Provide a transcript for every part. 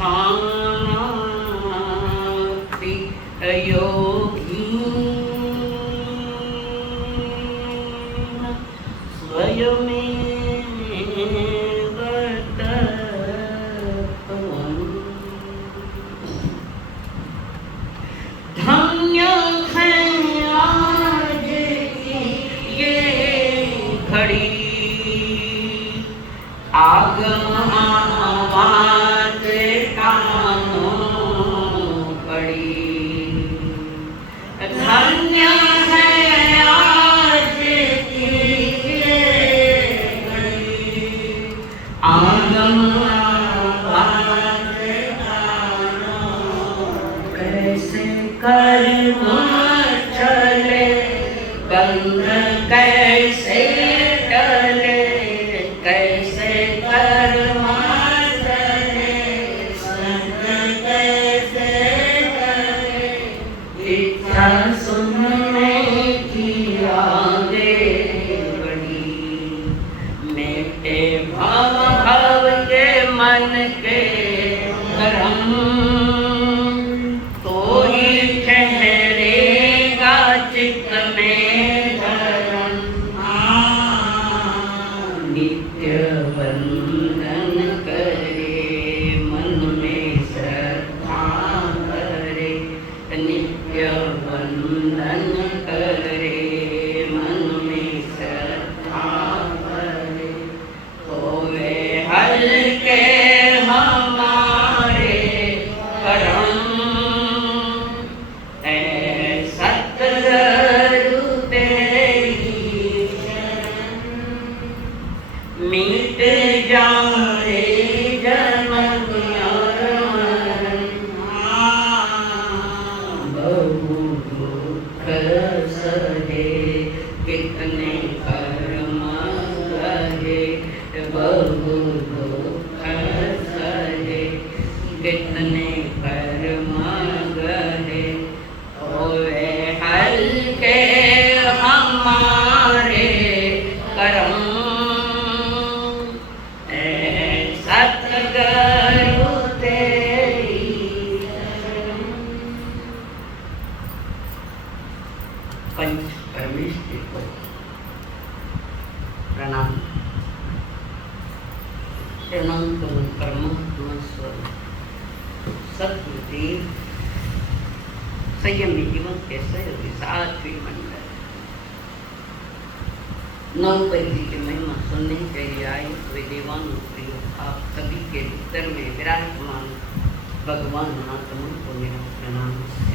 ध्यानाति योगी स्वयमेव तत्त्वम्। धन्य है आज की ये घड़ी, आगम आवाज कानों पड़ी। धन्य है आज की ये घड़ी, आगम आवाज कानों। कैसे कर्म चले बंध कैसे टले, कैसे कर्म चले संग कैसे टले। इच्छा सुनने की आगे बढ़ी, मेटे भव भव के मन के भ्रम। तो ही ठहरेगा चित्त में धर्म। नित्य वंदन करे मन में श्रद्धा करे, नित्य वंदन करे मन में श्रद्धा करे। होवे हल्के हमारे करम, ऐ सतगुरु तेरी शरण। मिट जाए जन्म और मरण, बहु दुख सहे कितने कर्म सहे। बहु दुख सहे कितने कर्म गहे। होवे हल्के हमारे करम, सतगुरु तेरी शरण। पंच परमेश्वर को प्रणाम। प्रणाम करूं परमात्मा स्वरूप सतगुरुदेव संयमी जीवन के सहयोगी साथी मंडल। नौ परिधि की महिमा सुनने के लिए आए हुए देवानु प्रियो, आप सभी के भीतर में विराजमान भगवान आत्मा को मेरा प्रणाम है।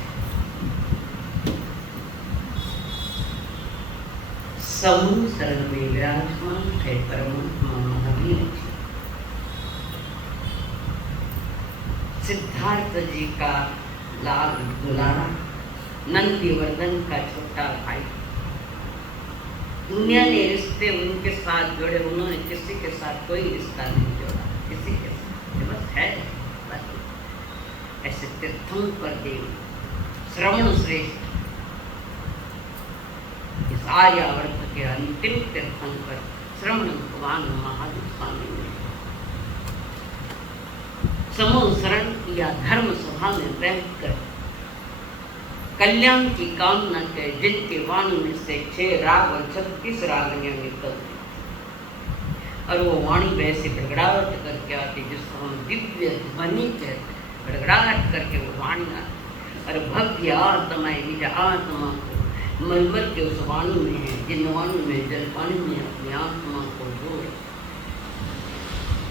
समूह शरण में विराजमान है परमात्मा महावीर जी। सिद्धार्थ जी का लाल दुलारा, नंदीवर्धन का छोटा भाई। दुनिया ने रिश्ते उनके साथ जोड़े, उन्होंने किसी के साथ कोई रिश्ता नहीं जोड़ा, किसी के साथ बस है बस। ऐसे तीर्थंकर देव श्रवण श्रेष्ठ, इस आर्यावर्त के अंतिम तीर्थंकर श्रवण भगवान महावीर स्वामी ने समूह शरण या धर्म सभा में बैठकर कल्याण की कामना के, जिनके वाणी में से 6 राग और 36 रागनियां निकलती और वो वाणी वैसे गड़गड़ाहट करके आती जिसको हम दिव्य ध्वनि कहते। गड़गड़ाहट करके वो वाणी आती और भव्य आत्माएं निज आत्मा को मलमल के उस वाणी में है, जिन वाणी में जलपानी में अपनी आत्मा को जोड़े।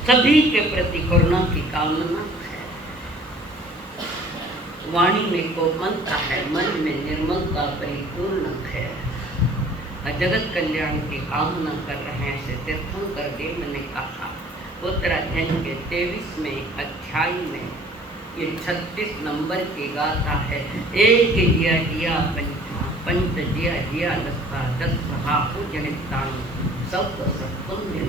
सभी के प्रति करुणा की कामना है। वाणी में कोमलता है, मन में निर्मलता परिपूर्ण है। जगत कल्याण की कामना कर रहे हैं। ऐसे तीर्थंकर देव ने कहा उत्तराध्ययन के 23वें अध्याय में ये 36 नंबर की गाथा है। एक जिया जिया पंच जिया जिया लस्ता 10 सहा पूजनितान सब सत्पुण्य।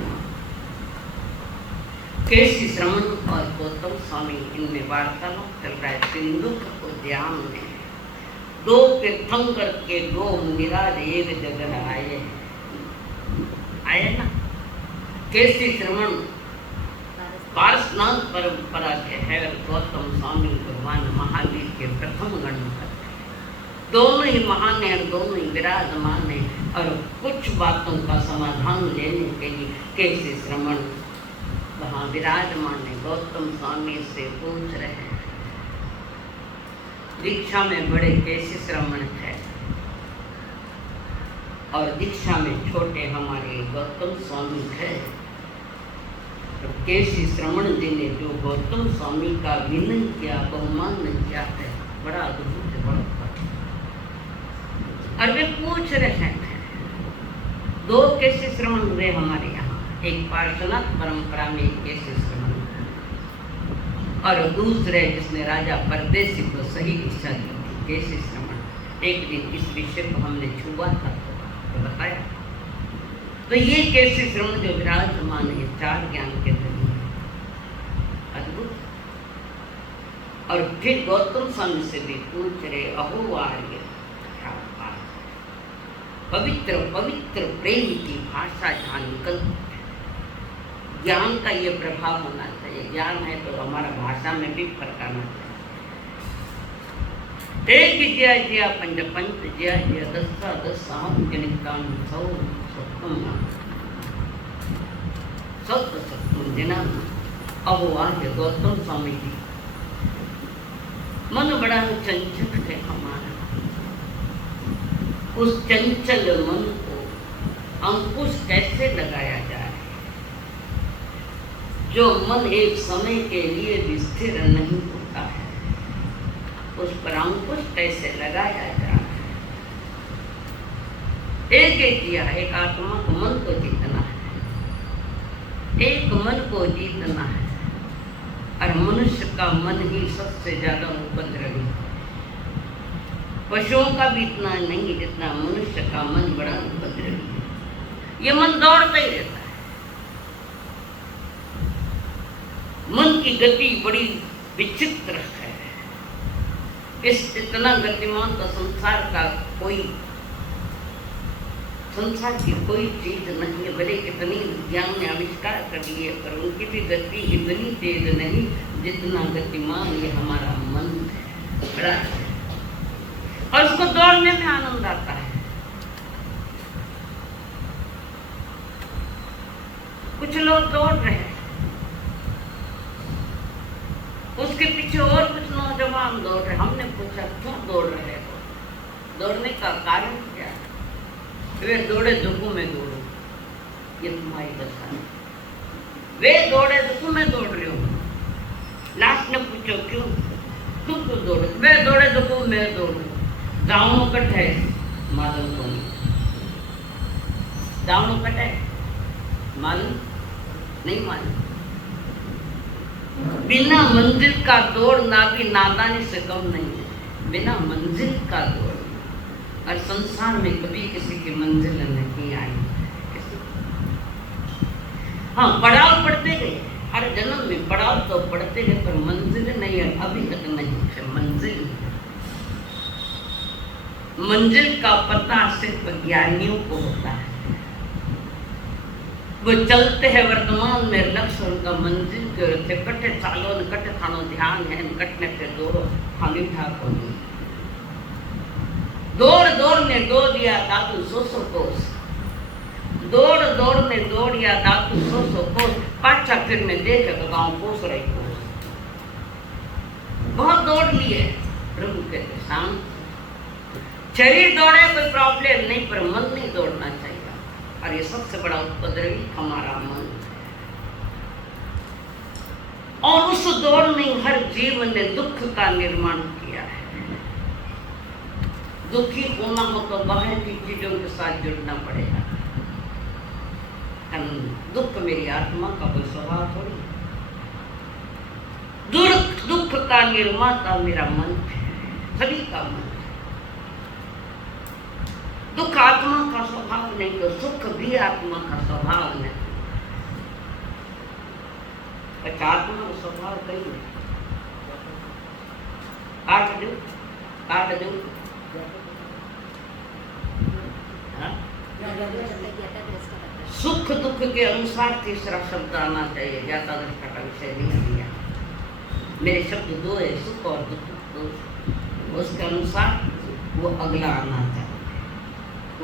केसी श्रवण और गौतम स्वामी इनमें वार्तालाप चल रहा है। सिंधु उद्यान में 2 तीर्थंकर के 2 मुनिराज एक जगह आए ना। केसी श्रवण पारस स्नान परंपरा के है गौतम स्वामी भगवान महावीर के प्रथम गणपत। दोनों ही महान है, दोनों ही विराजमान है। और कुछ बातों का समाधान लेने के लिए कैसे श्रमण वहाँ विराजमान है। गौतम स्वामी से पूछ रहे हैं, दीक्षा में बड़े कैसे श्रमण है और दीक्षा में छोटे हमारे गौतम स्वामी है। तो कैसे श्रमण जी ने जो गौतम स्वामी का विनय किया, बहुमान किया है, बड़ा अद्भुत है, बड़ा। और वे पूछ रहे हैं, दो कैसे श्रवण हुए हमारे यहाँ, एक पार्श्वनाथ परंपरा में कैसे श्रवण और दूसरे जिसने राजा परदेसी को सही दिशा दी थी, कैसे श्रवण। एक दिन इस विषय को हमने छुआ था तो बताया। तो ये कैसे श्रवण जो विराजमान है चार ज्ञान के धनी, अद्भुत। और फिर गौतम स्वामी से भी पूछ रहे, अहो आर्य, पवित्र पवित्र प्रेम की भाषा जहाँ निकल, ज्ञान का ये प्रभाव होना चाहिए। ज्ञान है तो हमारा भाषा में भी फर्क आना चाहिए। एक जय जय पंच पंच जय जय दस्सा दस्सा जनितान सौ सत्तम सत्य सत्तम जना। अब आज गौतम स्वामी जी, मन बड़ा चंचल है हमारा, उस चंचल मन को अंकुश कैसे लगाया जाए। जो मन एक समय के लिए भी स्थिर नहीं होता है, उस पर अंकुश कैसे लगाया जाए। एक किया, एक आत्मा को, मन को जीतना है, एक मन को जीतना है। और मनुष्य का मन ही सबसे ज्यादा उपद्रवी है। पशुओं का भी इतना नहीं जितना मनुष्य का मन बड़ा उपद्रवी है। ये मन दौड़ता ही रहता है। मन की गति बड़ी विचित्र है। इस इतना गतिमान तो संसार की कोई चीज नहीं है। भले कितनी विज्ञान ने आविष्कार कर लिए, पर उनकी भी गति इतनी तेज नहीं जितना गतिमान ये हमारा मन है। और उसको दौड़ने में आनंद आता है। कुछ लोग दौड़ रहे हैं, उसके पीछे और कुछ नौजवान दौड़ रहे। हमने पूछा क्यों दौड़ रहे हो, दौड़ने का कारण क्या है। वे दौड़े दुखों में दौड़ो, ये तुम्हारी दशा है। वे दौड़े दुखों में दौड़ रहे हो। लास्ट में पूछो क्यों, तुम क्यों दौड़ो। वे दौड़े दुखों में दौड़ो। दावणों कट है मालूम को नहीं, दावणों कट है मालूम नहीं, मालूम। बिना मंजिल का दौड़ना भी नादानी से कम नहीं है। बिना मंजिल का दौड़, और संसार में कभी किसी की मंजिल नहीं आई। हाँ, पड़ाव पढ़ते गए, हर जन्म में पड़ाव तो पढ़ते गए, पर मंजिल नहीं है, अभी तक नहीं है मंजिल। मंजिल का पता सिर्फ ज्ञानियों को होता है। वो चलते हैं वर्तमान में लक्ष्य उनका मंजिल के रहते। कटे चालो न कटे थानो ध्यान है, कटने पे दौड़ो खाली ठाको नहीं। दौड़ दौड़ ने दौड़ दिया दातु 100 कोस, दौड़ दौड़ ने दौड़िया दातु 100 कोस। पाछा फिर ने देखे तो गाँव कोस रही कोस। बहुत दौड़ लिए प्रभु के शांत। शरीर दौड़े कोई प्रॉब्लम नहीं, पर मन नहीं दौड़ना चाहिए। और ये सबसे बड़ा उपद्रवी हमारा मन। और उस दौड़ में हर जीव ने दुख का निर्माण किया है। दुखी होना हो तो बाहर की चीजों के साथ जुड़ना पड़ेगा। दुख मेरी आत्मा का कोई स्वभाव थोड़ी। दुख का निर्माता मेरा मन है, सभी का मन। दुख आत्मा का स्वभाव नहीं, तो सुख भी आत्मा का स्वभाव नहीं। आत्मा का स्वभाव कहीं नहीं। काट दो सुख दुख के अनुसार तीसरा शब्द आना चाहिए, ज्ञाता दृष्टा का विषय नहीं दिया। मेरे शब्द दो है, सुख और दुख, तो उसके अनुसार वो अगला आना चाहिए,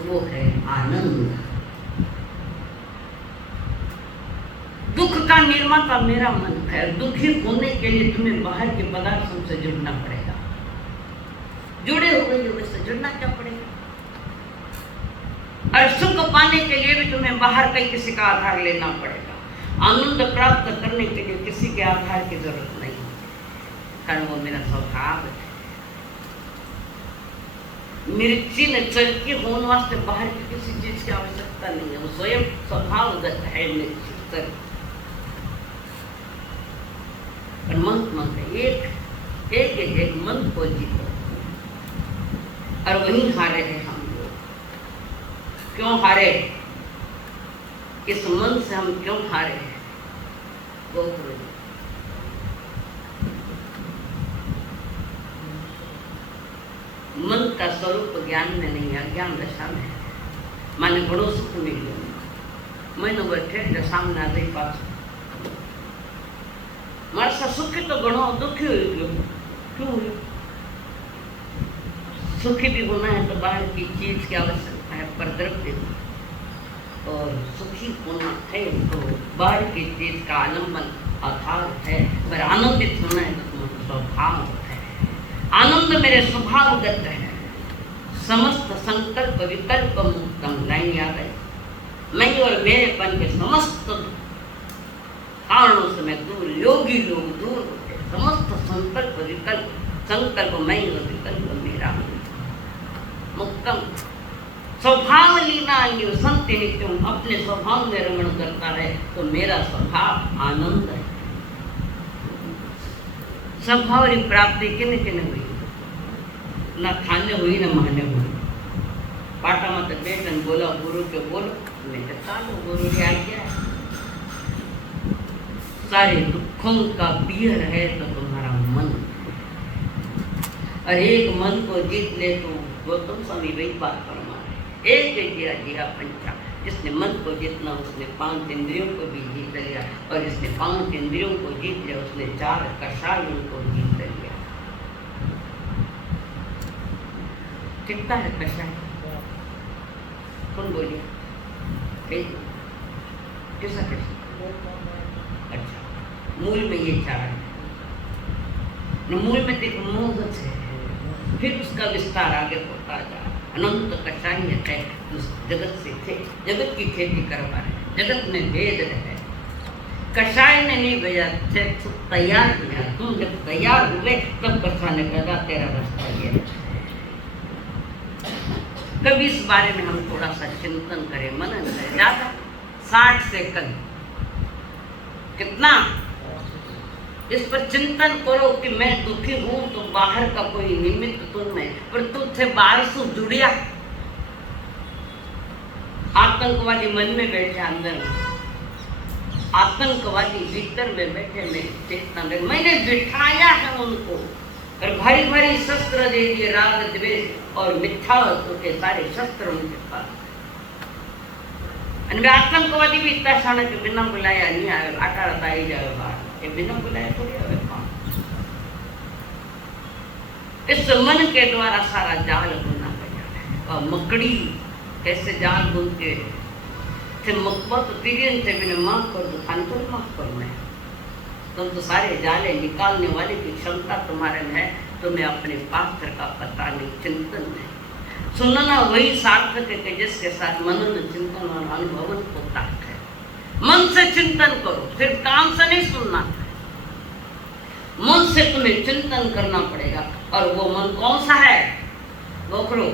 वो है आनंद। दुख का निर्माता मेरा मन है। दुखी होने के लिए तुम्हें बाहर के पदार्थों से जुड़ना पड़ेगा, जुड़े हुए योग से जुड़ना क्या पड़ेगा। और सुख पाने के लिए भी तुम्हें बाहर कहीं किसी का आधार लेना पड़ेगा। आनंद प्राप्त करने के लिए किसी के आधार की जरूरत नहीं, कारण वो मेरा स्वभाव है। मिर्ची ने चरकी होने वास्ते बाहर की किसी चीज की आवश्यकता नहीं है, वो स्वयं स्वभावगत है मिर्ची चरकी। मंत्र एक एक एक एक मन को जीतो, और वहीं हारे हैं हम लोग। क्यों हारे? इस मन से हम क्यों हारे हैं? वो मन का स्वरूप ज्ञान में नहीं है, ज्ञान दशा में है। माने बड़ो सुख मिल गयो, मैंने बैठे दशा में ना दे पास मारे सा सुखी तो गणो दुखी हो गयो। क्यों हुई? सुखी भी होना है तो बाहर की चीज की आवश्यकता है, पर द्रव्य, और सुखी होना है तो बाहर की चीज का आलम्बन आधार है, पर आनंदित होना है तो स्वभाव है। आनंद मेरे स्वभावगत है। समस्त संकल्प विकल्प मुक्तम, लाइन याद है। मैं और मेरेपन के समस्त कारणों से मैं दूर, योगी लोग दूर होते। समस्त संकल्प विकल्प, संकल्प मैं और विकल्प मेरा, मुक्तम स्वभाव लीना संत्य नित्यम, अपने स्वभाव में रमण करता है तो मेरा स्वभाव आनंद है। स्वभाव की प्राप्ति किन किन हुई? न खाने हुई न माने हुई। पाटा मत बेटन बोला गुरु के बोलो, मैं कहता लो गुरु की आज्ञा है। सारे दुखों का पियर है तो तुम्हारा मन, और एक मन को जीत ले तो गौतम स्वामी वही बात फरमा रहे, एक जिया जिया पंचा। जिसने मन को जीतना उसने 5 इंद्रियों को भी जीत लिया, और जिसने 5 इंद्रियों को जीत लिया उसने 4 कषायों को जीत लिया। कितना है कषाय? कौन बोलिए? कैसा कैसा? अच्छा, मूल में ये 4 है। मूल में देखो मोह है, फिर उसका विस्तार आगे होता जा रहा। अनंत कषाय है, उस जगत से थे, जगत की खेती करवा रहे, जगत में भेद है। कषाय ने नहीं भेजा, तैयार किया। तुम जब तैयार हुए तब कषाय ने कहा तेरा रास्ता ये। कभी इस बारे में हम थोड़ा सा चिंतन करें, मनन करें। ज्यादा 60 सेकंड कितना इस पर चिंतन करो कि मैं दुखी हूं तो बाहर का कोई निमित्त तो नहीं, पर तुझसे बाहर से जुड़िया। आतंकवादी मन में बैठे, अंदर आतंकवादी भीतर में बैठे, मेरी चेतना में मैंने बिठाया है उनको, और भारी भारी शस्त्र दे दिए, राग द्वेष और मिथ्यात्व के सारे शस्त्र उनके पास। मैं आतंकवादी भी इतना सारा के बिना बुलाया नहीं आए, आटा आई जाए बाहर, ये बिना बुलाया थोड़ी आवे। इस मन के द्वारा सारा जाल बुनना पड़ा, और मकड़ी कैसे जाल बुनते थे। मुकबत तिरियन थे, मैंने माफ कर दो, खानपुर माफ करो। मैं तुम तो सारे जाले निकालने वाले की क्षमता तुम्हारे में है, तुम्हें अपने पात्र का पता नहीं, चिंतन नहीं। सुनना वही सार्थक है कि जिसके साथ मनन चिंतन और अनुभवन होता है। मन से चिंतन करो, सिर्फ कान से नहीं सुनना है, मन से तुम्हें चिंतन करना पड़ेगा। और वो मन कौन सा है? वो करो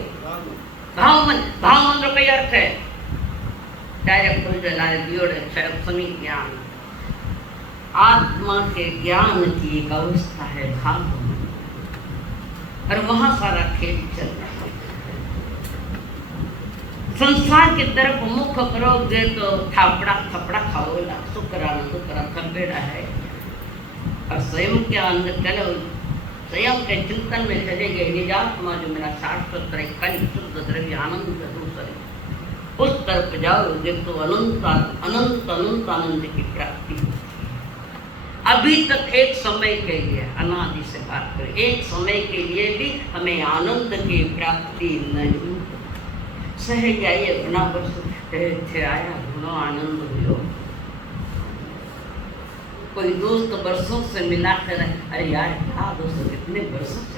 भाव मन। भाव मंत्र का अर्थ है डायरेक्ट ज्ञान, आत्मा के ज्ञान की एक अवस्था है भाव मन, और वहां सारा खेल चल रहा है। संसार की तरफ मुख करोगे तो थापड़ा थपड़ा खाओगे, सुकरा थपेड़ा है। और स्वयं के अंदर चलो, स्वयं के चिंतन में चले गए, निजात्मा जो मेरा शाश्वत है, कल शुद्ध द्रव्य आनंद दूसरे उस तरफ जाओगे तो अनंत अनंत अनंत आनंद की प्राप्ति होगी। अभी तक एक समय के लिए, अनादि से बात करें, एक समय के लिए भी हमें आनंद की प्राप्ति नहीं। सहज आइए घना वर्ष थे आया घनो आनंद हुआ। कोई दोस्त वर्षों से मिला कर, अरे यार क्या दोस्त कितने वर्षों से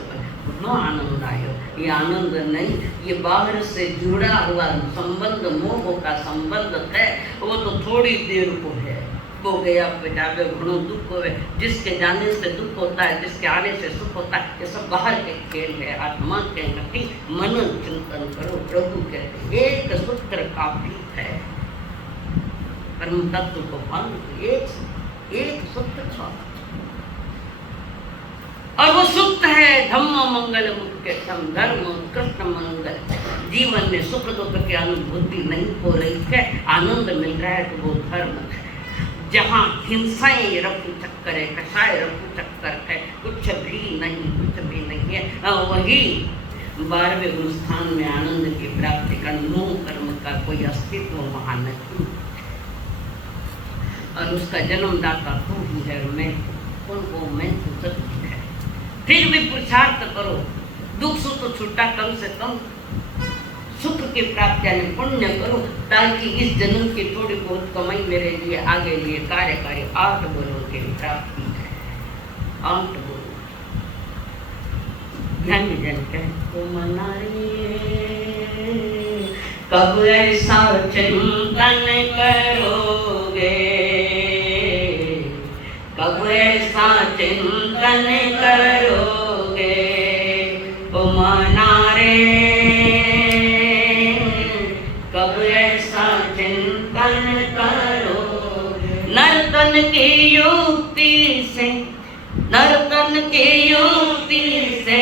घनो आनंद आयो। ये आनंद नहीं, ये बाहर से जुड़ा हुआ संबंध, मोह का संबंध है, वो तो थोड़ी देर को है, वो गया जावे घणो दुख होवे। जिसके जाने से दुख होता है, जिसके आने से सुख होता है, ये सब बाहर के खेल है। आत्मा के नटी मन चिंतन करो। प्रभु कहते एक सूत्र काफी है, परम तत्व को पाने एक सूत्र काफी। और वो सूत्र है धम्म मंगल मुख्यतम, धर्म उत्कृष्ट मंगल। जीवन में सुख दुख की अनुभूति नहीं हो रही है, आनंद मिल रहा है तो वो धर्म है। जहाँ हिंसाएं रफू चक्कर है, कषाय रफू चक्कर है, कुछ भी नहीं है, वही 12वें गुणस्थान में आनंद की प्राप्ति का मोह कर्म का कोई अस्तित्व वहाँ नहीं। और उसका जन्मदाता तू ही है, मैं कौन को मैं तो सब है। फिर भी पुरुषार्थ करो, दुख सुख तो छूटा, कम से कम सुख की प्राप्ति यानी पुण्य करो, ताकि इस जन्म की थोड़ी बहुत कमाई मेरे लिए आगे लिए कार्य करे। 8 बोलों की प्राप्ति है, 8 बोलो। ध्यान जन को मना कब ऐसा चिंतन करोगे, कब ऐसा चिंतन करोगे ओ मना रे, कब ऐसा चिंतन करोगे। नर्तन की युक्ति से, नर्तन की युक्ति से,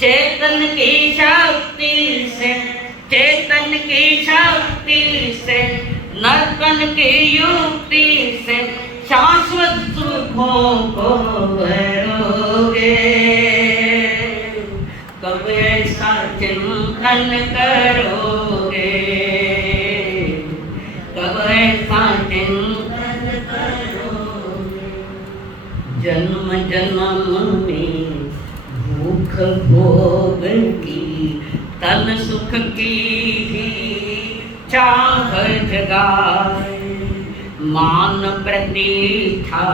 चेतन की शक्ति से, चेतन की शक्ति से, नर्तन की युक्ति से शाश्वत सुखों को भरोगे। कब ऐसा चिंतन करोगे, कब ऐसा चिंतन करोगे। जन्म जन्म में भूख भोग की, तन सुख की ही चाह जगाए, मान प्रतिष्ठा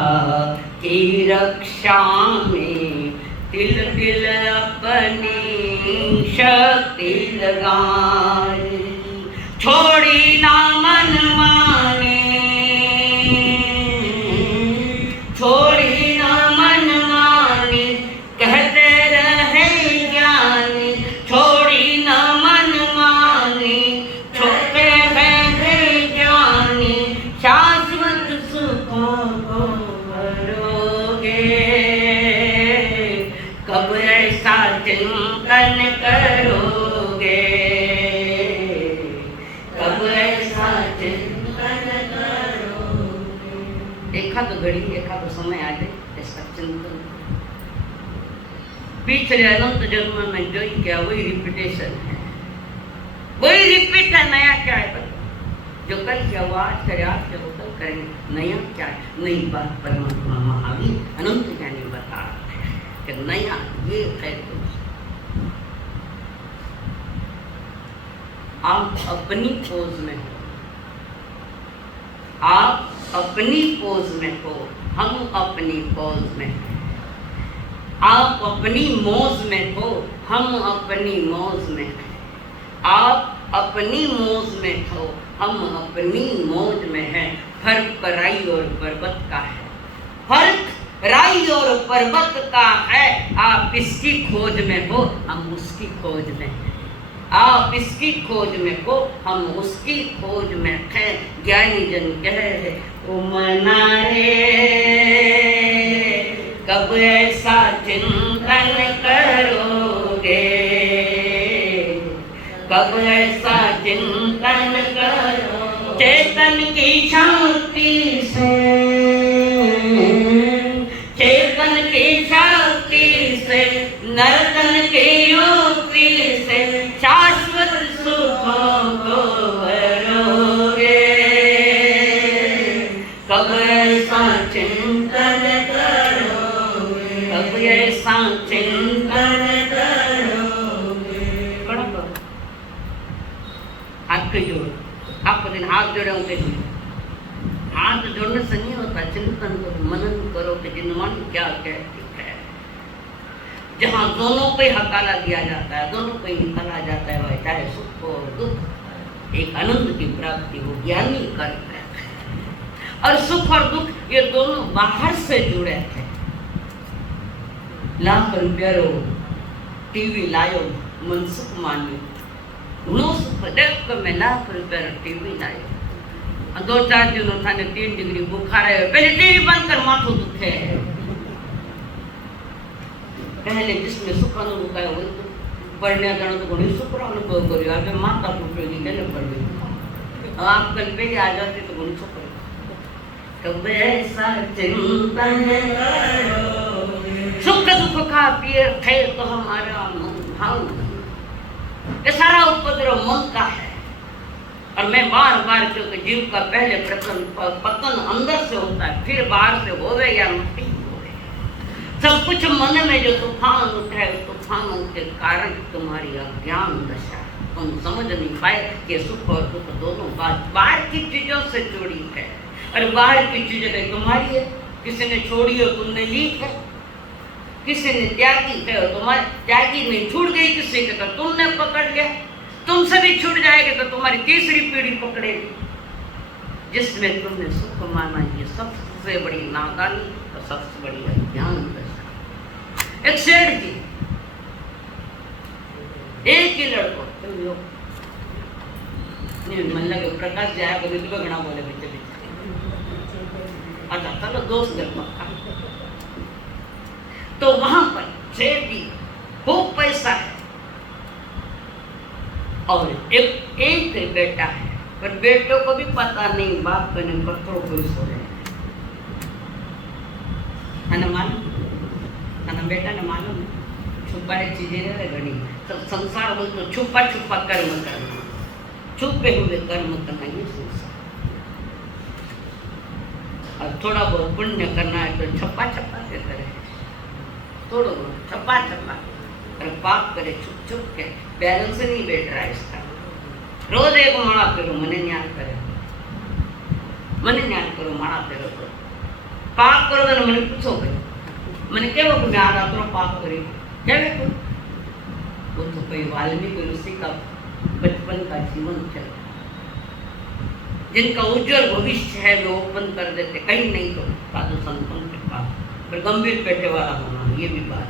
की रक्षा में तिल तिल अपनी शक्ति लगाए। छोड़ी ना मन माने, छोड़ी ना मन माने, कहते रहे ज्ञानी। छोड़ी ना मन माने, छोटे रहे ज्ञानी, शाश्वत सुखों को भरोगे। कब ऐसा चिंतन करोगे, कब ऐसा चिंतन करोगे। एका तो घड़ी, एका तो समय आ जाए इसका चिंतन। पिछले अनंत जन्म में जो ही क्या वही रिपीटेशन है, वही रिपीट है। नया क्या है बता, जो कल किया वो आज करे, आज क्या वो कल करेंगे। नया क्या है, नई बात परमात्मा महावीर अनंत ज्ञानी बता रहा है कि नया ये है। आप अपनी पोज में हो, आप अपनी पोज में हो, हम अपनी पोज में हैं। आप अपनी मौज में हो, हम अपनी मौज में हैं। आप अपनी मौज में हो, हम अपनी मौज में हैं। फर्क राई और पर्वत का है, फर्क राई और पर्वत का है। आप इसकी खोज में हो, हम उसकी खोज में हैं। आप इसकी खोज में हो, हम उसकी खोज में हैं। ज्ञानी जन कह रहे ओ मना रे, कब ऐसा चिंतन करोगे, कब ऐसा चिंतन करो। चेतन की शक्ति से, चेतन की शक्ति से, नर्तन की युक्ति से शाश्वत सुखों को भरोगे। कोई ऐसा चिंतन करोगे। हाथ के जोड़ो, आपको दिन हाथ जोड़े होंगे। हाथ जोड़ने से नहीं होता, चिंतन करो, मनन करो कि जिनमान क्या कहती है। जहाँ दोनों पे हकाला दिया जाता है, दोनों पे निकाला जाता है, वह चाहे सुख और दुख, एक आनंद की प्राप्ति वो ज्ञानी करता है। और सुख और दुख ये दोनों बाहर से जुड़े थे। लाख रुपया टीवी लायो मन सुख मान्यो, नो सुख देख कर मैं लाख रुपया टीवी लायो। 2-4 दिनों थाने 3 डिग्री बुखार है, पहले टीवी बंद कर माथो दुखे। पहले जिसने सुख अनुभव किया वो तो पढ़ने जाना तो घणी सुख अनुभव करियो। आज माता पुछेगी केने पढ़ गई, आप कल पे आ जाते तो घणी सुख। कब ऐसा चिंतन करोगे, सुख दुख का तीर्थ है तो हमारा मन भाव। ये सारा उपद्रव मन का है। और मैं बार-बार क्योंकि जीव का पहले पतन अंदर से होता है, फिर बाहर से होवे या नहीं होवे। सब कुछ मन में जो तूफान उठा है, तूफान के कारण तुम्हारी अज्ञान दशा, तुम समझ नहीं पाए कि सुख और दुख दोनों बाहर की चीजों से जुड़ी है। और बाहर की चीजें तुम्हारी है, किसी ने छोड़ी हो तुमने ली है, किसी ने त्यागी है तुम्हारी त्यागी नहीं, छूट गई किसी के तो तुमने पकड़ लिया। तुमसे भी छूट जाएगी तो तुम्हारी तीसरी पीढ़ी पकड़ेगी, जिसमें तुमने सुख माना। ये सबसे बड़ी नादानी और सबसे बड़ी अज्ञान दशा। एक सेठ जी, एक ही लड़को मन लगे प्रकाश जाया बोले तो घना बोले बीच अच्छा चलो दोस्त पक्का। तो वहां पर सेठ जी खूब पैसा है और एक बेटा है, पर बेटों को भी पता नहीं बाप कने पत्थरों को सो रहे हैं। मालूम बेटा ने मालूम छुपाए चीजें रहे घड़ी। सब संसार बोल तो छुपा छुपा कर्म करना, छुपे हुए कर्म करना ये संसार। और थोड़ा बहुत पुण्य करना है तो छप्पा छप्पा के करे, थोड़ा बहुत छप्पा छप्पा। और पाप करे छुप छुप के, बैलेंस से नहीं बैठ रहा है इसका। रोज एक माड़ा फेरो, मने न्याय करे, मने न्याय करो, माड़ा फेरो तो पाप करो तो मैंने पूछो भाई मैंने क्या वो मैं आ रहा पाप करी क्या देखो। वो तो कोई वाल्मीकि ऋषि का बचपन का जीवन चल, जिनका उज्जवल भविष्य है वो ओपन कर देते, कहीं नहीं तो साधु संतों के पास, पर गंभीर पेटे वाला होना ये भी बात।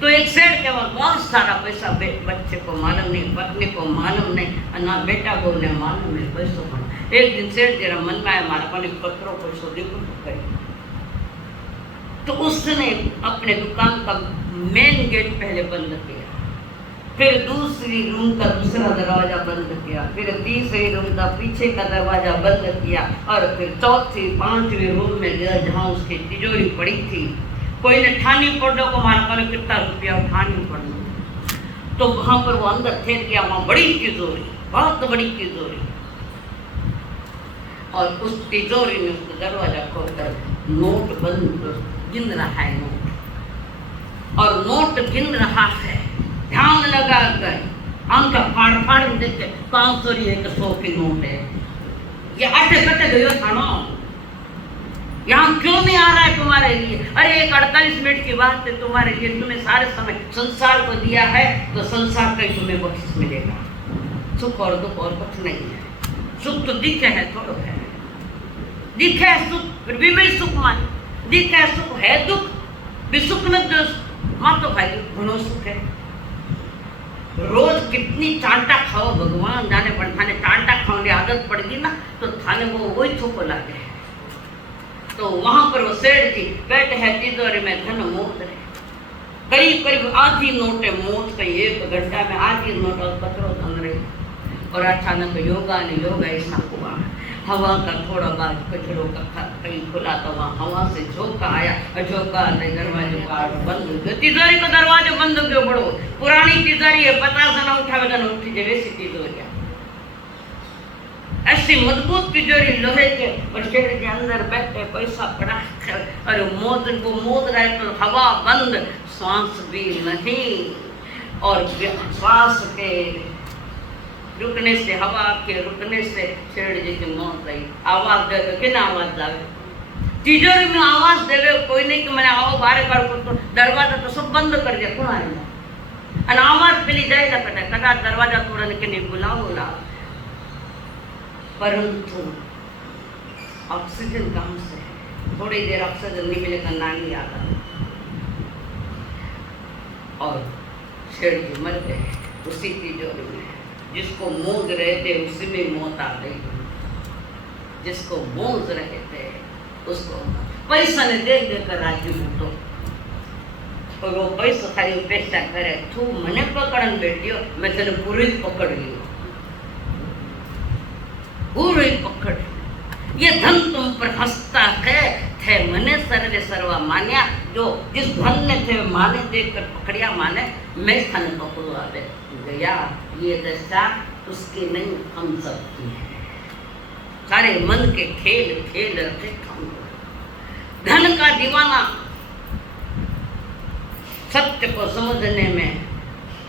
तो एक सेठ के पास बहुत सारा पैसा, बच्चे को मालूम नहीं, पत्नी को मालूम नहीं, ना बेटा को ने मालूम नहीं पैसों को। एक दिन सेठ जरा मन में आया हमारा पानी पत्रों को सो देखो तो करी। तो उसने अपने दुकान का मेन गेट पहले बंद किया, फिर दूसरी रूम का दूसरा दरवाजा बंद किया, फिर तीसरी रूम का पीछे का दरवाजा बंद किया, और फिर चौथी 5वीं रूम में गया जहाँ उसकी तिजोरी पड़ी थी। कोई ने ठानी पड़ो को मारा कर कितना रुपया ठानी पड़ो, तो वहां पर वो अंदर ठहर गया। वहां बड़ी तिजोरी, बहुत बड़ी तिजोरी, और उस तिजोरी में उसका दरवाजा खोलकर नोट बंद गिन रहा है, नोट और नोट गिन रहा है। ध्यान लगा कर आंख फाड़ फाड़ देखे 500 एक 100 की नोट है। ये आटे कटे गयो थानो, यहाँ क्यों नहीं आ रहा है तुम्हारे लिए? अरे एक 48 मिनट की बात है तुम्हारे लिए, तुम्हें सारे समय संसार को दिया है तो संसार का ही तुम्हें बख्शिश मिलेगा। सुख और दुख और कुछ नहीं है। सुख तो दिखे है, थोड़ा है, दिखे है सुख फिर भी वही सुख मान, दिखे है सुख है दुख भी सुख न दो मां तो भाई घणो सुख है। रोज कितनी चांटा खाओ भगवान जाने, पर थाने चांटा खाने आदत पड़ गई ना तो थाने वो वही थोको लागे। तो वहां पर वो सेठ जी बैठे हैं तिजोरी में धन मोत रहे, करीब करीब आधी नोटे मोत कई 1 घंटा में आधी नोट और पत्रों धन रहे। और अचानक योगा ने योगा ऐसा हुआ, हवा का थोड़ा बाद कचड़ों का कहीं खुला तो वहाँ हवा से झोंका आया, झोंका दरवाजे का बंद हो गया, तिजोरी का दरवाजा बंद हो गया। बड़ो पुरानी तिजोरी है, 50 ना उठावे ना उठी जाए वैसी तिजोरी, ऐसी मजबूत तिजोरी लोहे के। और शेर के अंदर बैठे पैसा पड़ा और मोद रहे तो हवा बंद, श्वास भी नहीं, और श्वास के रुकने से, हवा के रुकने से शेर जी की मौत गई। आवाज दे तो किन आवाज जावे, तिजोरी में आवाज देवे कोई नहीं कि मैंने आओ बारे बार को, तो दरवाजा तो सब बंद कर दिया, कौन आएगा? और आवाज पेली जाएगा कटा दरवाजा तोड़ने के नहीं बुला, परंतु ऑक्सीजन कहाँ से? थोड़ी देर ऑक्सीजन नहीं मिलेगा, नानी आता और शेर जी मर गए उसी तिजोरी में। जिसको मूंद रहे थे उसी में मौत आ गई, जिसको मूंद रहे थे उसको पैसा ने देख देकर राजी हूँ, तो वो पैसा खाली उपेक्षा करे, तू मने पकड़न बैठियो, मैं तेने पूरी पकड़ लियो, पूरी पकड़। ये धन तुम पर हंसता है, थे मने सर्वे सर्वा मान्या। जो जिस धन ने थे माने देखकर पकड़िया, माने मैं स्थान पकड़वा दे गया। ये दशा उसकी नहीं, हम सब की है। सारे मन के खेल खेल रखे हम। धन का दीवाना सत्य को समझने में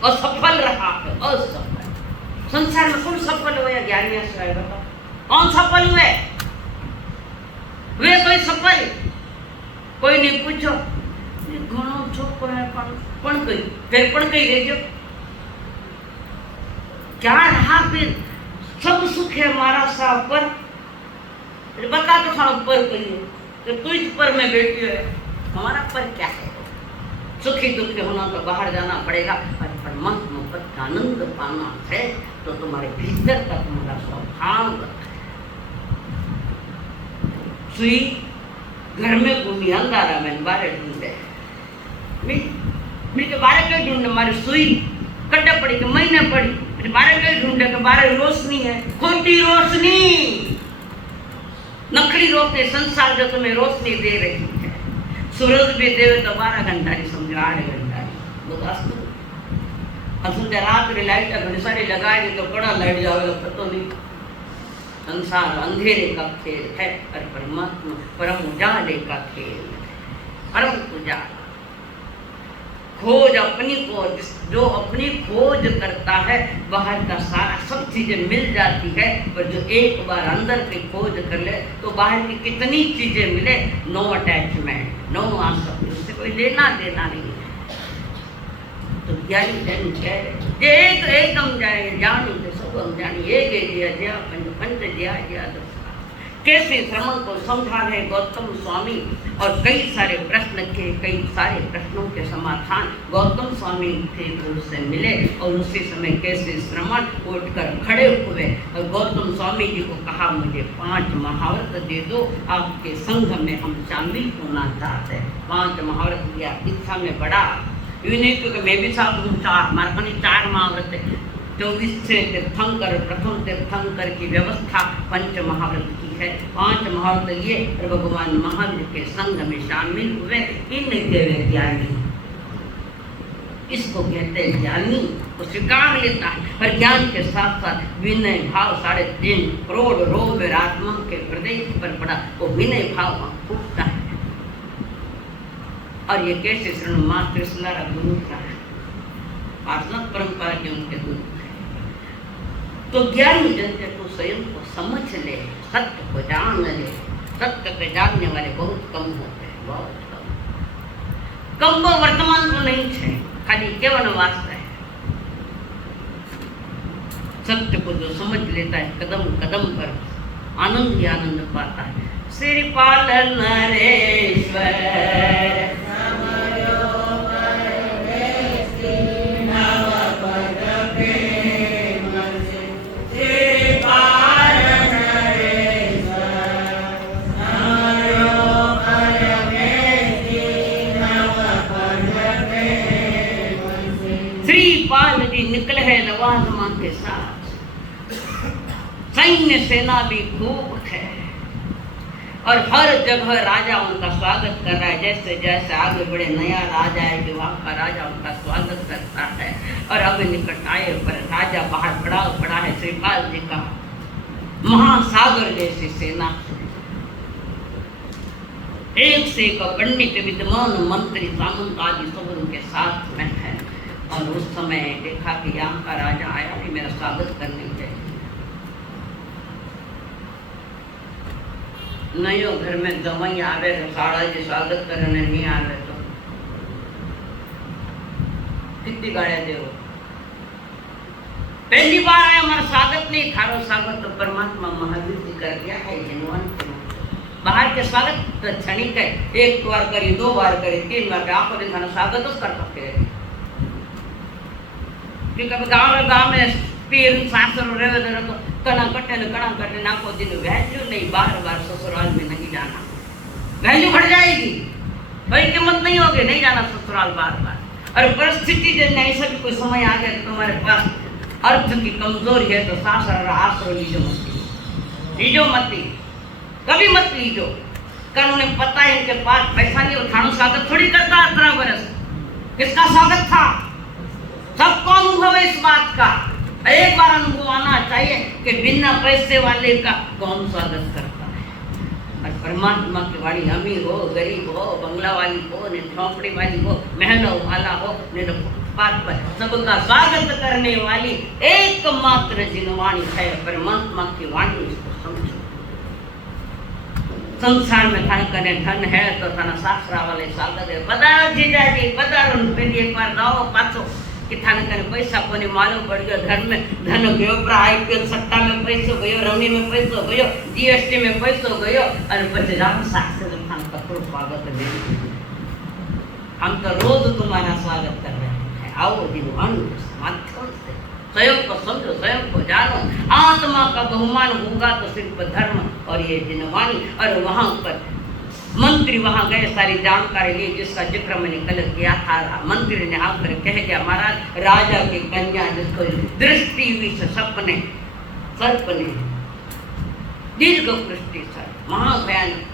असफल रहा है, असफल। संसार में कौन सफल हुआ? ज्ञानी आश्रय बताओ, कौन सफल हुए? वे कोई सफल कोई नहीं। पूछो घणो छोको है पण कई फिर पण कई रह गयो, क्या रहा फिर? सब सुख है मारा सा पर, बता तो थारो पर कहिए, तो तुझ पर में बैठी है, हमारा पर क्या है? सुखी दुखी होना तो बाहर जाना पड़ेगा, और परमात्मा पर आनंद पाना है तो तुम्हारे भीतर का तुम्हारा स्वभाव। सुई घर में घूमी, अंगारा में बारे ढूंढे, मेरे के बारे कहीं ढूंढे, मारी सुई कड्डा पड़ी के महीने पड़ी, बारे कहीं ढूंढे के बारे रोशनी है, खोटी रोशनी। नकली रोशनी संसार जो तुम्हें रोशनी दे रही है, सूरज भी देवे तो 12 घंटा नहीं, समझो 8 घंटा नहीं। समझे रात में लाइट घड़ी सारी लगाएगी तो बड़ा लाइट जाएगा, पता नहीं। संसार अंधेरे का खेल है और परमात्मा परम उजाले का खेल है, परम उजाला। खोज अपनी को, जो अपनी खोज करता है बाहर का सारा सब चीजें मिल जाती है, पर जो एक बार अंदर की खोज कर ले तो बाहर की कितनी चीजें मिले, नो अटैचमेंट, नो आसक्ति, उससे कोई लेना देना नहीं है। तो ज्ञानी जन कह एकम जाए जानी तो सब हम जानी, एक दिया पंच दिया कैसे श्रमण को समझा रहे गौतम स्वामी। और कई सारे प्रश्न के, कई सारे प्रश्नों के समाधान गौतम स्वामी थे तो उससे मिले, और उसी समय कैसे श्रमण उठकर खड़े हुए और गौतम स्वामी जी को कहा, मुझे 5 महाव्रत दे दो, आपके संघ में हम शामिल होना चाहते हैं। 5 महाव्रत दिया, इच्छा में बड़ा यूँ नहीं क्योंकि मैं भी साथ हूँ, 4 हमारे पास 4 महाव्रत है। 24 से तीर्थंकर, प्रथम तीर्थंकर की व्यवस्था 5 महाव्रत की है। 5 महाव्रत लिए और भगवान महावीर के संघ में शामिल हुए। इन ज्ञानी, इसको कहते हैं ज्ञानी, को स्वीकार लेता है और ज्ञान के साथ साथ विनय भाव 3.5 करोड़ रोम आत्मा के हृदय पर पड़ा, वो विनय भाव फूटता है। और ये कैसे शरण माँ त्रिशुलारा गुरु का है, पार्षद परंपरा के उनके गुरु है। तो ज्ञानी जन को स्वयं को समझ ले, सत्य को जान ले। सत्य को जानने वाले बहुत कम होते हैं, बहुत कम वो वर्तमान को नहीं है, खाली केवल वास्ता है। सत्य को जो समझ लेता है, कदम कदम पर आनंद ही आनंद पाता है। श्रीपाल नरेश्वर निकले हैं लवाजमा के साथ। सैन्य सेना भी खूब है और हर जगह राजा उनका स्वागत कर रहा है। जैसे जैसे आगे बढ़े नया राजा है कि वहाँ का राजा उनका स्वागत करता है। और अब निकट आए पर राजा बाहर पड़ा है श्रीपाल जी का महासागर जैसी सेना। एक से एक पंडित विद्वान मंत्री सामंत आदि सब उनके साथ में है। और उस समय देखा कि यहाँ का राजा आया नहीं, मेरा स्वागत करने के लिए। नहीं हो घर में जमाई आवे साड़ा जी स्वागत करने नहीं आवे तो कितनी गाड़ियां दे। पहली बार आया हमारा स्वागत नहीं, थारो स्वागत तो परमात्मा महावीर जी कर दिया है। जनवन बाहर के स्वागत तो क्षणिक है, एक बार करी, 2 बार करी, 3 बार, आपको दिन खाना स्वागत तो कर सकते हैं। कभी गाँव में पीर सासर रहे तो कणा कटे ना को दिन वैल्यू नहीं, बार ससुराल में नहीं जाना, वैल्यू बढ़ जाएगी, भाई कीमत नहीं होगी, नहीं जाना ससुराल बार। और परिस्थिति जब ऐसा भी कोई समय आ गया तो तुम्हारे पास अर्थ की कमजोरी है तो सासर आसरो लीजो मती कभी मत लीजो। कारण उन्हें पता है इनके पास पैसा नहीं, उठानो स्वागत थोड़ी करता 18 बरस। किसका स्वागत था? सबको अनुभव है इस बात का। एक बार अनुभव आना चाहिए कि बिना पैसे वाले का कौन स्वागत करता है। और परमात्मा की वाणी अमीर हो, गरीब हो, बंगला वाली हो, झोंपड़ी वाली हो, महलों वाला हो, फुटपाथ पर सबका स्वागत करने वाली एकमात्र जिनवाणी है परमात्मा की वाणी। इसको समझो। संसार में धन कने धन है तो थाना सासरा वाले स्वागत है। पधारो जीजा जी पधारो। एक बार गाओ पाछो कि थाने कने पैसा कोने मालूम पड़ गयो, धन में धन गयो, आईपीएल सट्टा में पैसो गयो, रवनी में पैसो गयो, जीएसटी में पैसो गयो, और પછી રામ સાક્ષી તો થાन ककरो स्वागत नहीं। हम तो रोज तुम्हारा स्वागत कर रहे हैं। आओ दिनवान माध्यम से स्वयं को समझो, स्वयं को जानो। आत्मा का बहुमान होगा तो सिर्फ धर्म और ये दिनवानी। और वहां पर मंत्री वहां गए, सारी जानकारी ली जिसका जिक्र मैंने कल किया था। मंत्री ने आकर कह दिया, महाराज राजा की कन्या जिसको दृष्टि हुई सपने सर्पने दीर्घ पृष्टि सर महाभयानक,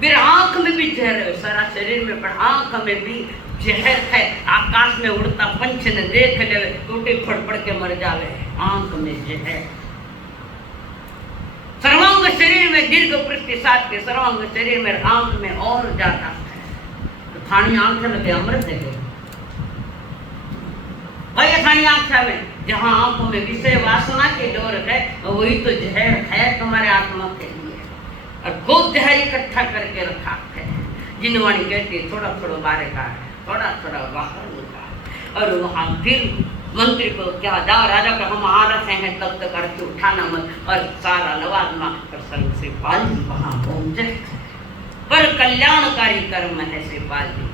फिर आंख में भी जहर है, सारा शरीर में पर आंख में भी जहर है। आकाश में उड़ता पंछ ने देख ले टूटे फड़फड़ के मर जावे, आंख में जहर। सर्वांग शरीर में दीर्घ पृष्टि साथ के सर्वांग शरीर में आंख में और ज्यादा है। तो थानी आंख में तो अमृत है भाई। थानी आंख में जहां आंखों में विषय वासना के डोर है वही तो जहर है तुम्हारे आत्मा के लिए। और खूब जहर इकट्ठा करके रखा है। जिनवाणी कहती है थोड़ा थोड़ा बाहर का है, थोड़ा थोड़ा बाहर निकाल। और वहां फिर मंत्री को क्या जाओ राजा का हम आ रहे हैं तब तक अर्थ उठाना मत। और सारा लवाजमा और सर्व श्रीपाल जी वहां पहुंचे। पर कल्याणकारी कर्म है श्रीपाल जी,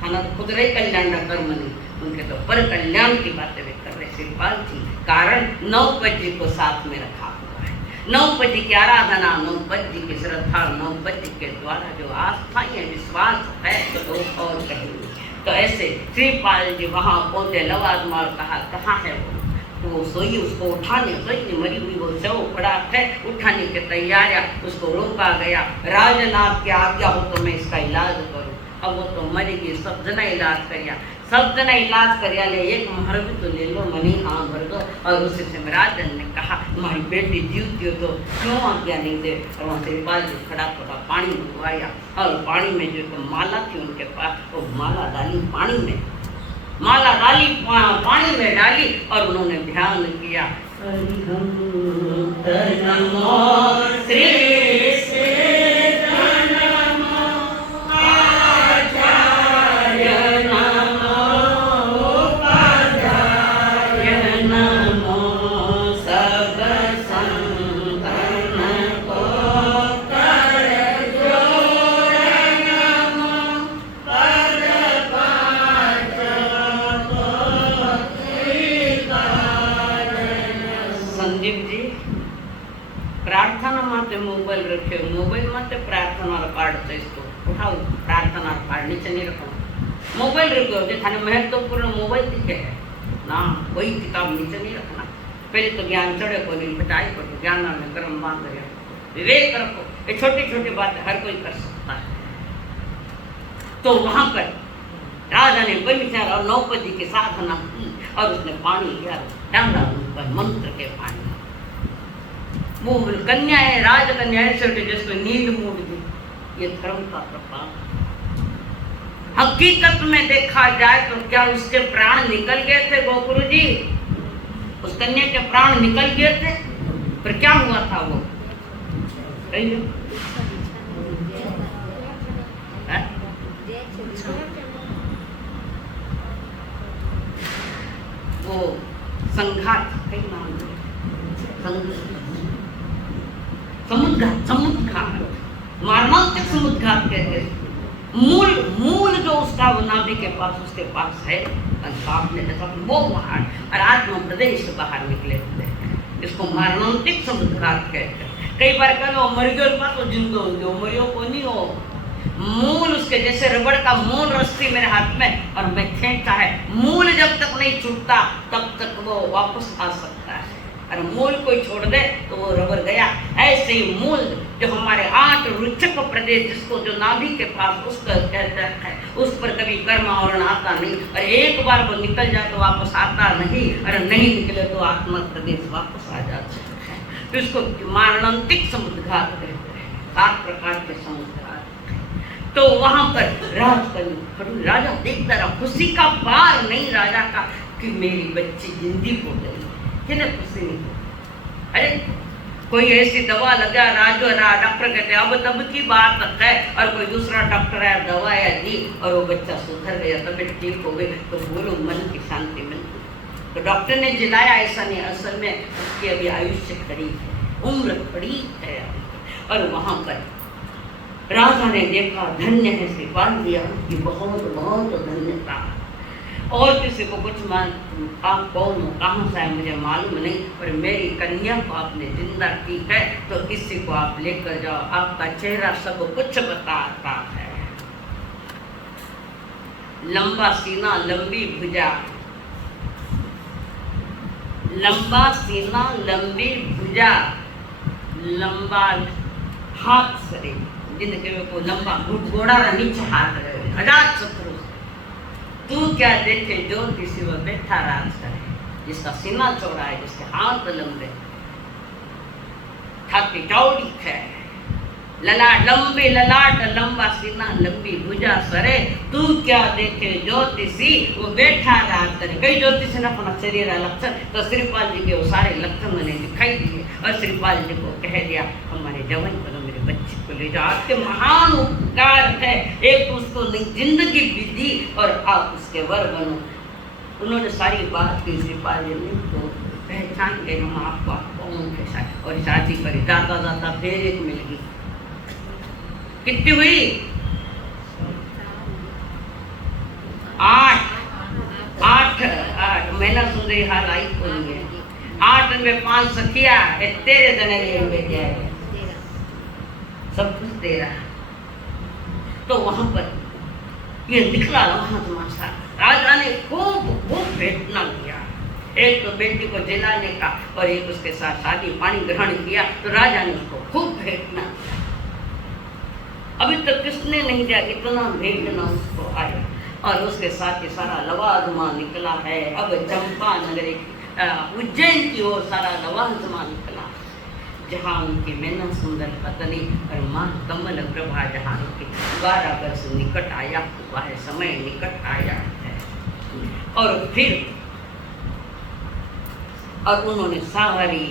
खाना तो खुद रहे कल्याण का कर्म नहीं, उनके तो पर कल्याण की बातें भी कर रहे श्रीपाल जी। कारण नवपद जी को साथ में रखा हुआ है। नवपद जी की आराधना, नवपद जी की श्रद्धा, नवपद जी के द्वारा जो आस्था या विश्वास है तो और कहीं। तो ऐसे श्रीपाल जी वहां पहुंचे। लवाजमा कहा कहाँ है वो? तो वो सोई, उसको उठाने, सोई मरी हुई वो शव पड़ा है, उठाने की तैयारियां। उसको रोका गया। राजनाथ की आज्ञा हो तो मैं इसका इलाज करूं। अब वो तो मरेगी, सब जना इलाज करिया, सब जना इलाज करिया ले एक महर भी तो ले लो मनी हाँ भर दो। और उसी से राजन ने कहा तुम्हारी बेटी जीवती हो तो क्यों आज्ञा नहीं दे। और वहाँ श्रीपाल जी खड़ा थोड़ा पानी मंगवाया और पानी में जो माला थी उनके पास वो माला डाली पानी में, माला डाली पानी में डाली और उन्होंने ध्यान किया। प्रार्थना माते मोबाइल रखे, मोबाइल माते प्रार्थना कार्ड तो इसको उठाओ, प्रार्थना कार्ड नीचे नहीं रखो, मोबाइल रखो। जो थाने महत्वपूर्ण मोबाइल दिखे है ना, कोई किताब नीचे नहीं रखना। पहले तो ज्ञान चढ़े को नहीं पिटाई को, ज्ञान में कर्म बांध गया। विवेक रखो, ये छोटी छोटी बातें हर कोई कर सकता है। तो वहां पर राजा ने विचार और नौपदी की साधना की और उसने पानी लिया, डाला उन पर मंत्र के पानी। वो कन्या है, राजकन्या है, छोटे जिसको नींद मूड दी, ये धर्म का प्रभाव। हकीकत में देखा जाए तो क्या उसके प्राण निकल गए थे गोकुरु जी? उस कन्या के प्राण निकल गए थे, पर क्या हुआ था वो? वो संघात कई नाम समुद्घात, मारणांतिक समुद्घात कहते हैं। मूल जो उसका वो नाभि के पास उसके पास है, आपने देखा वो बाहर और आत्मा प्रदेश से बाहर निकले थे, इसको मारणांतिक समुद्घात कहते हैं। कई बार कहो मरियो तो जिंदो हो, मरियो को नहीं हो, मूल उसके जैसे रबड़ का मूल रस्सी मेरे हाथ में और मैं खींचता है, मूल जब तक नहीं छूटता तब तक वो वापस आ सकता है, और मूल कोई छोड़ दे तो वो रबड़ गया। ऐसे ही मूल जो हमारे 8 रुचक प्रदेश, जिसको जो नाभि के पास उसका कहता है, उस पर कभी कर्म आवरण आता नहीं, और एक बार वो निकल जाए तो वापस आता नहीं, और नहीं निकले तो आत्मा प्रदेश वापस आ जाता है। तो इसको मारणांतिक समुद्घात कहते हैं, 7 प्रकार के समुद्घात। तो वहां पर राजा देखता रहा, खुशी का पार नहीं राजा का कि मेरी बच्ची जिंदी हो गई, किन्हें खुशी नहीं हो। अरे कोई ऐसी दवा लगा, डॉक्टर कहते अब तब की बात है, और कोई दूसरा डॉक्टर आया, दवा या दी और वो बच्चा सुधर गया, तबीयत ठीक हो गई, तो बोलो मन की शांति मिलती। तो डॉक्टर ने जिलाया, ऐसा नहीं, असल में उसकी अभी आयुष्य खड़ी है, उम्र खड़ी है। और वहां पर राजा ने देखा, धन्य है, श्रीपाल दिया कि बहुत बहुत धन्यता। और किसी को कुछ आप कौन हो, कहाँ से है मुझे मालूम नहीं, पर मेरी कन्या को आपने जिंदा की है, तो किसी को आप लेकर जाओ, आपका चेहरा सब कुछ बताता है। लंबा सीना, लंबी भुजा, लंबा सीना, लंबी भुजा, लंबा हाथ सरे, जिनके को लंबा घोड़ा नीचे हाथ रहे, अजात शत्रु। तू क्या देखे जो किसी वो बैठा राज करे, जिसका सीना चौड़ा है, जिसके हाथ लंबे, छाती चौड़ी है, ललाट लंबी, ललाट लंबा सीना, लंबी भुजा सरे, तू क्या देखे ज्योतिषी वो बैठा राज करे। कई ज्योतिषी ने अपना शरीर लक्षण, तो श्रीपाल जी के वो सारे लक्षण मैंने दिखाई दिए, और श्रीपाल जी को कह दिया हमारे जवान को, मेरे बच्चे को ले जाओ, आपके महान उपकार है, एक उसको जिंदगी भी दी और आप उसके वर बनो। उन्होंने सारी बात की, श्रीपाल जी ने तो पहचान गए हम आपको, आप कौन कैसा, और शादी करी। जाता जाता फिर एक मिल गई, कितनी हुई? 8 महीना सुंदरी हाल आई कोई है। 8 में 5 सखिया, तेरे जने में जाए सब कुछ दे रहा। तो वहां पर ये निकला वहां तमाशा, राजा ने खूब भेंटना किया, एक तो बेटी को जिलाने का और एक उसके साथ शादी पानी ग्रहण किया, तो राजा ने उसको खूब भेंटना किया। अभी तक किसने नहीं दिया, इतना भेंटना उसको आया, और उसके साथ ही सारा लवाजमा निकला है। अब चंपा नगरी उज्जैन की ओर सारा लवाजमा निकला, जहाँ उनकी मैना सुंदर पत्नी और माँ कमल प्रभा, जहाँ उनके 12 वर्ष निकट आया हुआ है, समय निकट आया है। और फिर और उन्होंने सारी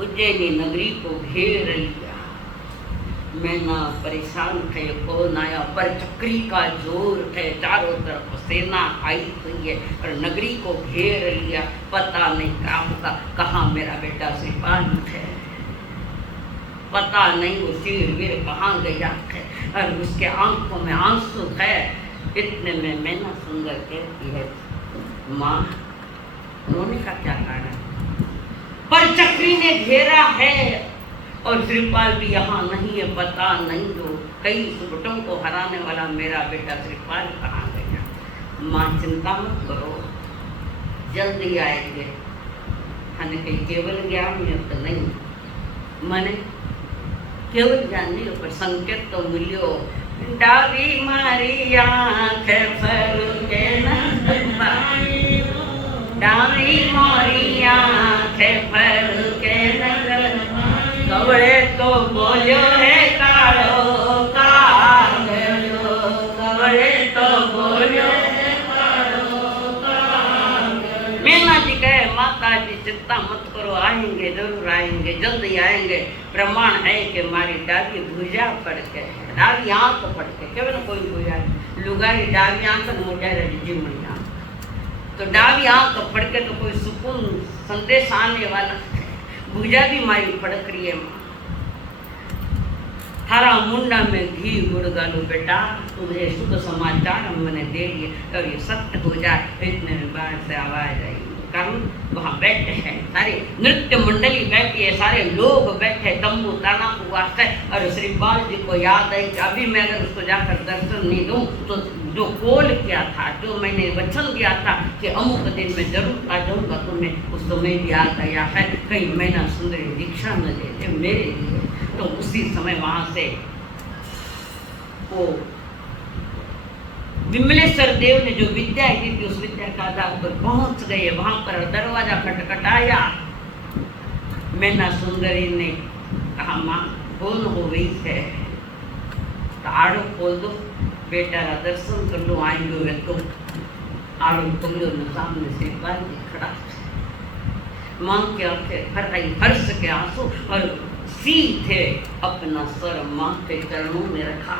उज्जैनी नगरी को घेर लिया। मैना परेशान थे, कौन आया, पर चक्री का जोर है, चारों तरफ सेना आई हुई है और नगरी को घेर लिया। पता नहीं क्या होगा, कहाँ मेरा बेटा श्रीपाल है, पता नहीं वो सिर वीर कहाँ गया है, और उसके आंखों में आंसू है। इतने में मैना सुंदर कहती है, माँ रोने का क्या कारण, पर चक्री ने घेरा है और श्रीपाल भी यहाँ नहीं है, पता नहीं हो कई सुबटों को हराने वाला मेरा बेटा श्रीपाल कहाँ गया। माँ चिंता मत करो, जल्दी आएंगे। हमने कहीं केवल ज्ञान में तो नहीं, मैंने केवल ज्ञान नहीं, पर संकेत तो मिलियो। डावी मारी आँख फरुके डावी मारी आँख फरुके कवड़े तो बोलो है कालो का माता जी चिंता मत करो, आएंगे जरूर आएंगे, जल्दी आएंगे। प्रमाण है कि हमारी डाली भुजा पड़ के डाली आंख पड़ के केवल कोई भुजा लुगाई डाली आंख मोटा जी मरिया तो डाली आंख पड़ के तो कोई सुकून संदेश आने वाला है। भुजा भी मारी फड़क रही है माँ, थारा मुंडा में घी गुड़ गालो बेटा, तुझे शुभ समाचार हमने दे दिए और ये सत्य हो जाए। इतने में बाहर से आवाज आई, कारण वहाँ बैठे हैं सारे नृत्य मंडली बैठी है, सारे लोग बैठे, तंबू ताना हुआ है। और श्री बाल जी को याद आई कि अभी मैं अगर उसको जाकर दर्शन नहीं दूँ तो जो कोल किया था, जो मैंने वचन दिया था कि अमुक दिन में जरूर आ जाऊँगा, तुम्हें उस समय भी याद आया है, कहीं मैना सुंदरी दीक्षा न ले दे मेरे लिए। तो उसी समय वहां से वो विमलेश्वर देव ने जो विद्या की थी उस विद्या का आधार पर पहुंच गए। वहां पर दरवाजा खटखटाया, मैना सुंदरी ने कहा माँ कौन हो गई है, तो आड़ो खोल दो बेटा का दर्शन कर लो, आएंगे वे तो। आड़ो खोलो न सामने से बाल खड़ा, माँ के आंखें भर आई हर्ष के आंसू और सीधे अपना सर माँ के चरणों में रखा।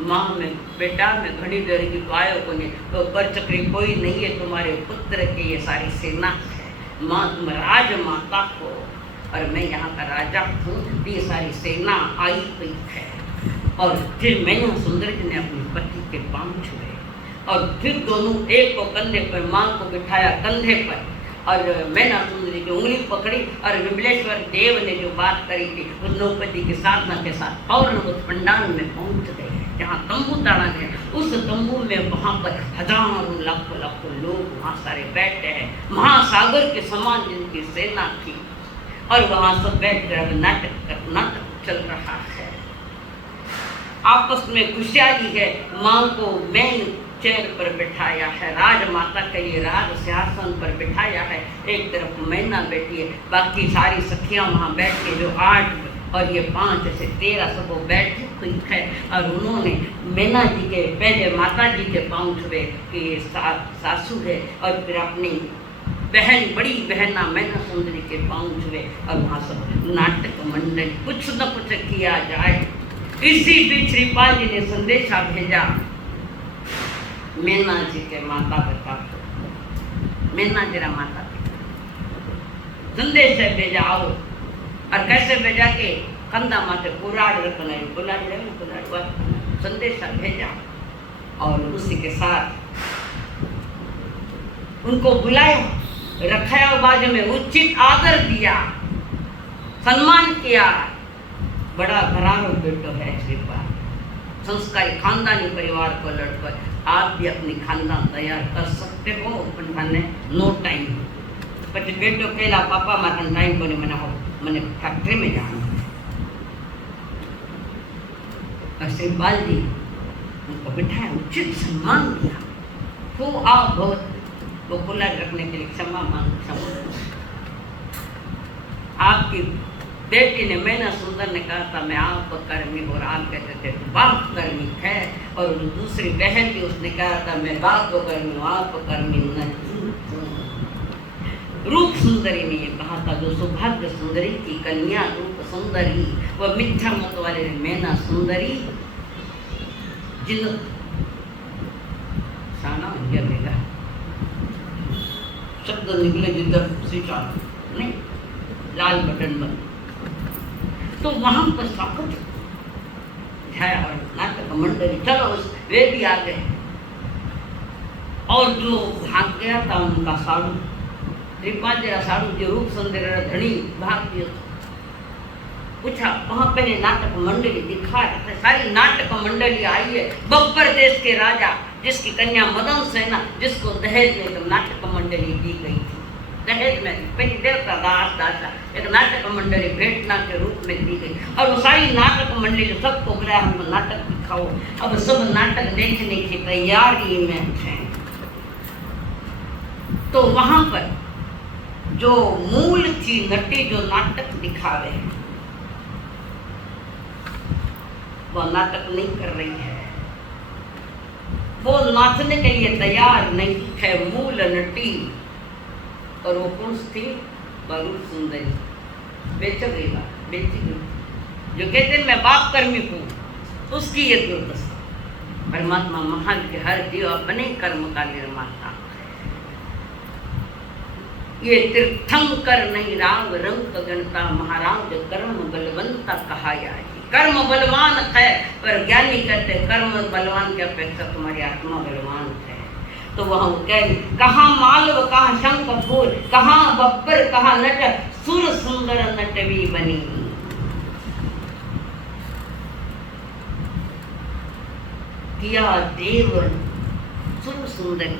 माँ में बेटा मैं घड़ी देर की तो आयो को नहीं, तो पर चक्री कोई नहीं है, तुम्हारे पुत्र की ये सारी सेना है। माँ तुम राजमाता हो और मैं यहाँ का राजा हूँ, ये सारी सेना आई हुई है। और फिर मैना सुंदर जी ने अपने पति के पांव छुए और फिर दोनों एक को कंधे पर, माँ को बिठाया कंधे पर और मैना सुंदरी की उंगली पकड़ी और विमलेश्वर देव ने जो बात करी थी उस द्रौपदी की साधना के साथ और उस पंडाल में पहुंच गए जहाँ तंबू ताड़ा गया। उस तंबू में वहाँ पर हजारों लाखों लाखों लोग वहाँ सारे बैठे हैं, महासागर के समान जिनकी सेना थी और वहाँ सब बैठ कर नाटक चल रहा है। आपस में खुशहाली है। माँ को मैन चेयर पर बिठाया है, राजमाता के लिए राज सिंहासन पर बिठाया है। एक तरफ मैना बैठी है, बाकी सारी सखियां वहाँ बैठ के जो 8 और ये 5 से 13 सब वो बैठी हुई है। और उन्होंने मैना जी के पहले माता जी के पाँव छुए कि ये सासू है और फिर अपनी बहन बड़ी बहना मैना सुंदरी के पाँव छुए और वहाँ सब नाटक मंडल कुछ न कुछ किया जाए। इसी बीच श्रीपाल जी ने संदेशा भेजा मैना जी के माता पिता को, मैना जी रा माता पिता संदेश है भेजा आओ। और कैसे भेजा के कंधा माथे कुराड़ रखना है, कुलाड़ी रहे कुलाड़ संदेशा भेजा और उसी के साथ उनको बुलाया, रखाया बाजू में, उचित आदर दिया, सम्मान किया। बड़ा घराना बेटो है श्रीपाल, संस्कारी खानदानी परिवार को लड़कर आप भी अपनी खानदान तैयार कर सकते हो। मैंने नो टाइम પછી બેટો કહેલા પાપા મારે ટાઈમ બને મને ફેક્ટરી में जाना है। और श्रीपाल जी उनको बिठाया, उचित सम्मान दिया, खूब आओ बहुत वो खुला रखने के लिए क्षमा मांग। आपकी बेटी ने मैना सुंदर ने कहा था मैं आप कर्मी और आप कहते थे बाप कर्मी है। और दूसरी बहन भी उसने कहा था मैं बाप कर्मी हूँ आप कर्मी नहीं। रूप सुंदरी ने ये कहा था, जो सौभाग्य सुंदरी थी कन्या रूप सुंदरी, वह मिथ्या मत वाले ने मैना सुंदरी जिन साना निकलेगा शब्द निकले जिधर सीटा नहीं लाल बटन बंद। तो वहां पर स्वागत है और नाटक मंडली चलो वे भी आ गए। और जो भाग गया था उनका साड़ू, श्रीपाल जी साड़ू जो रूप सुंदर धनी भाग दिया। पूछा वहां पहले नाटक मंडली दिखा रहे, सारी नाटक मंडली आई है। बब्बर देश के राजा जिसकी कन्या मदन सेना, जिसको दहेज में तो नाटक मंडली दी गई थी। दहेज में पहले देवता दास एक नाटक मंडली भेंटना के रूप में दी गई। और वो सारी नाटक मंडली सबको बुलाया, हमको नाटक दिखाओ। अब सब नाटक देखने की तैयारी में है। तो वहां पर जो मूल थी नटी जो नाटक दिखावे वो नाटक नहीं कर रही है, वो नाचने के लिए तैयार नहीं है। मूल नटी और वो पुरुष थी रूप सुंदरी, बेच गई, बेची गई। जो कहते हैं मैं बाप कर्मी हूँ, उसकी ये दुर्दशा। परमात्मा महान के हर जीव अपने कर्म का निर्माता है। ये तीर्थंकर नहीं राव रंग गणता, महाराज कर्म बलवंता कहा जाए। कर्म बलवान है, पर ज्ञानी कहते कर्म बलवान की अपेक्षा तुम्हारी आत्मा बलवान है। तो वह कह कहाँ मालव कहाँ शंख फूल, कहाँ बब्बर कहाँ नट, सुर सुंदर नटवी बनी। किया देव सुर सुंदर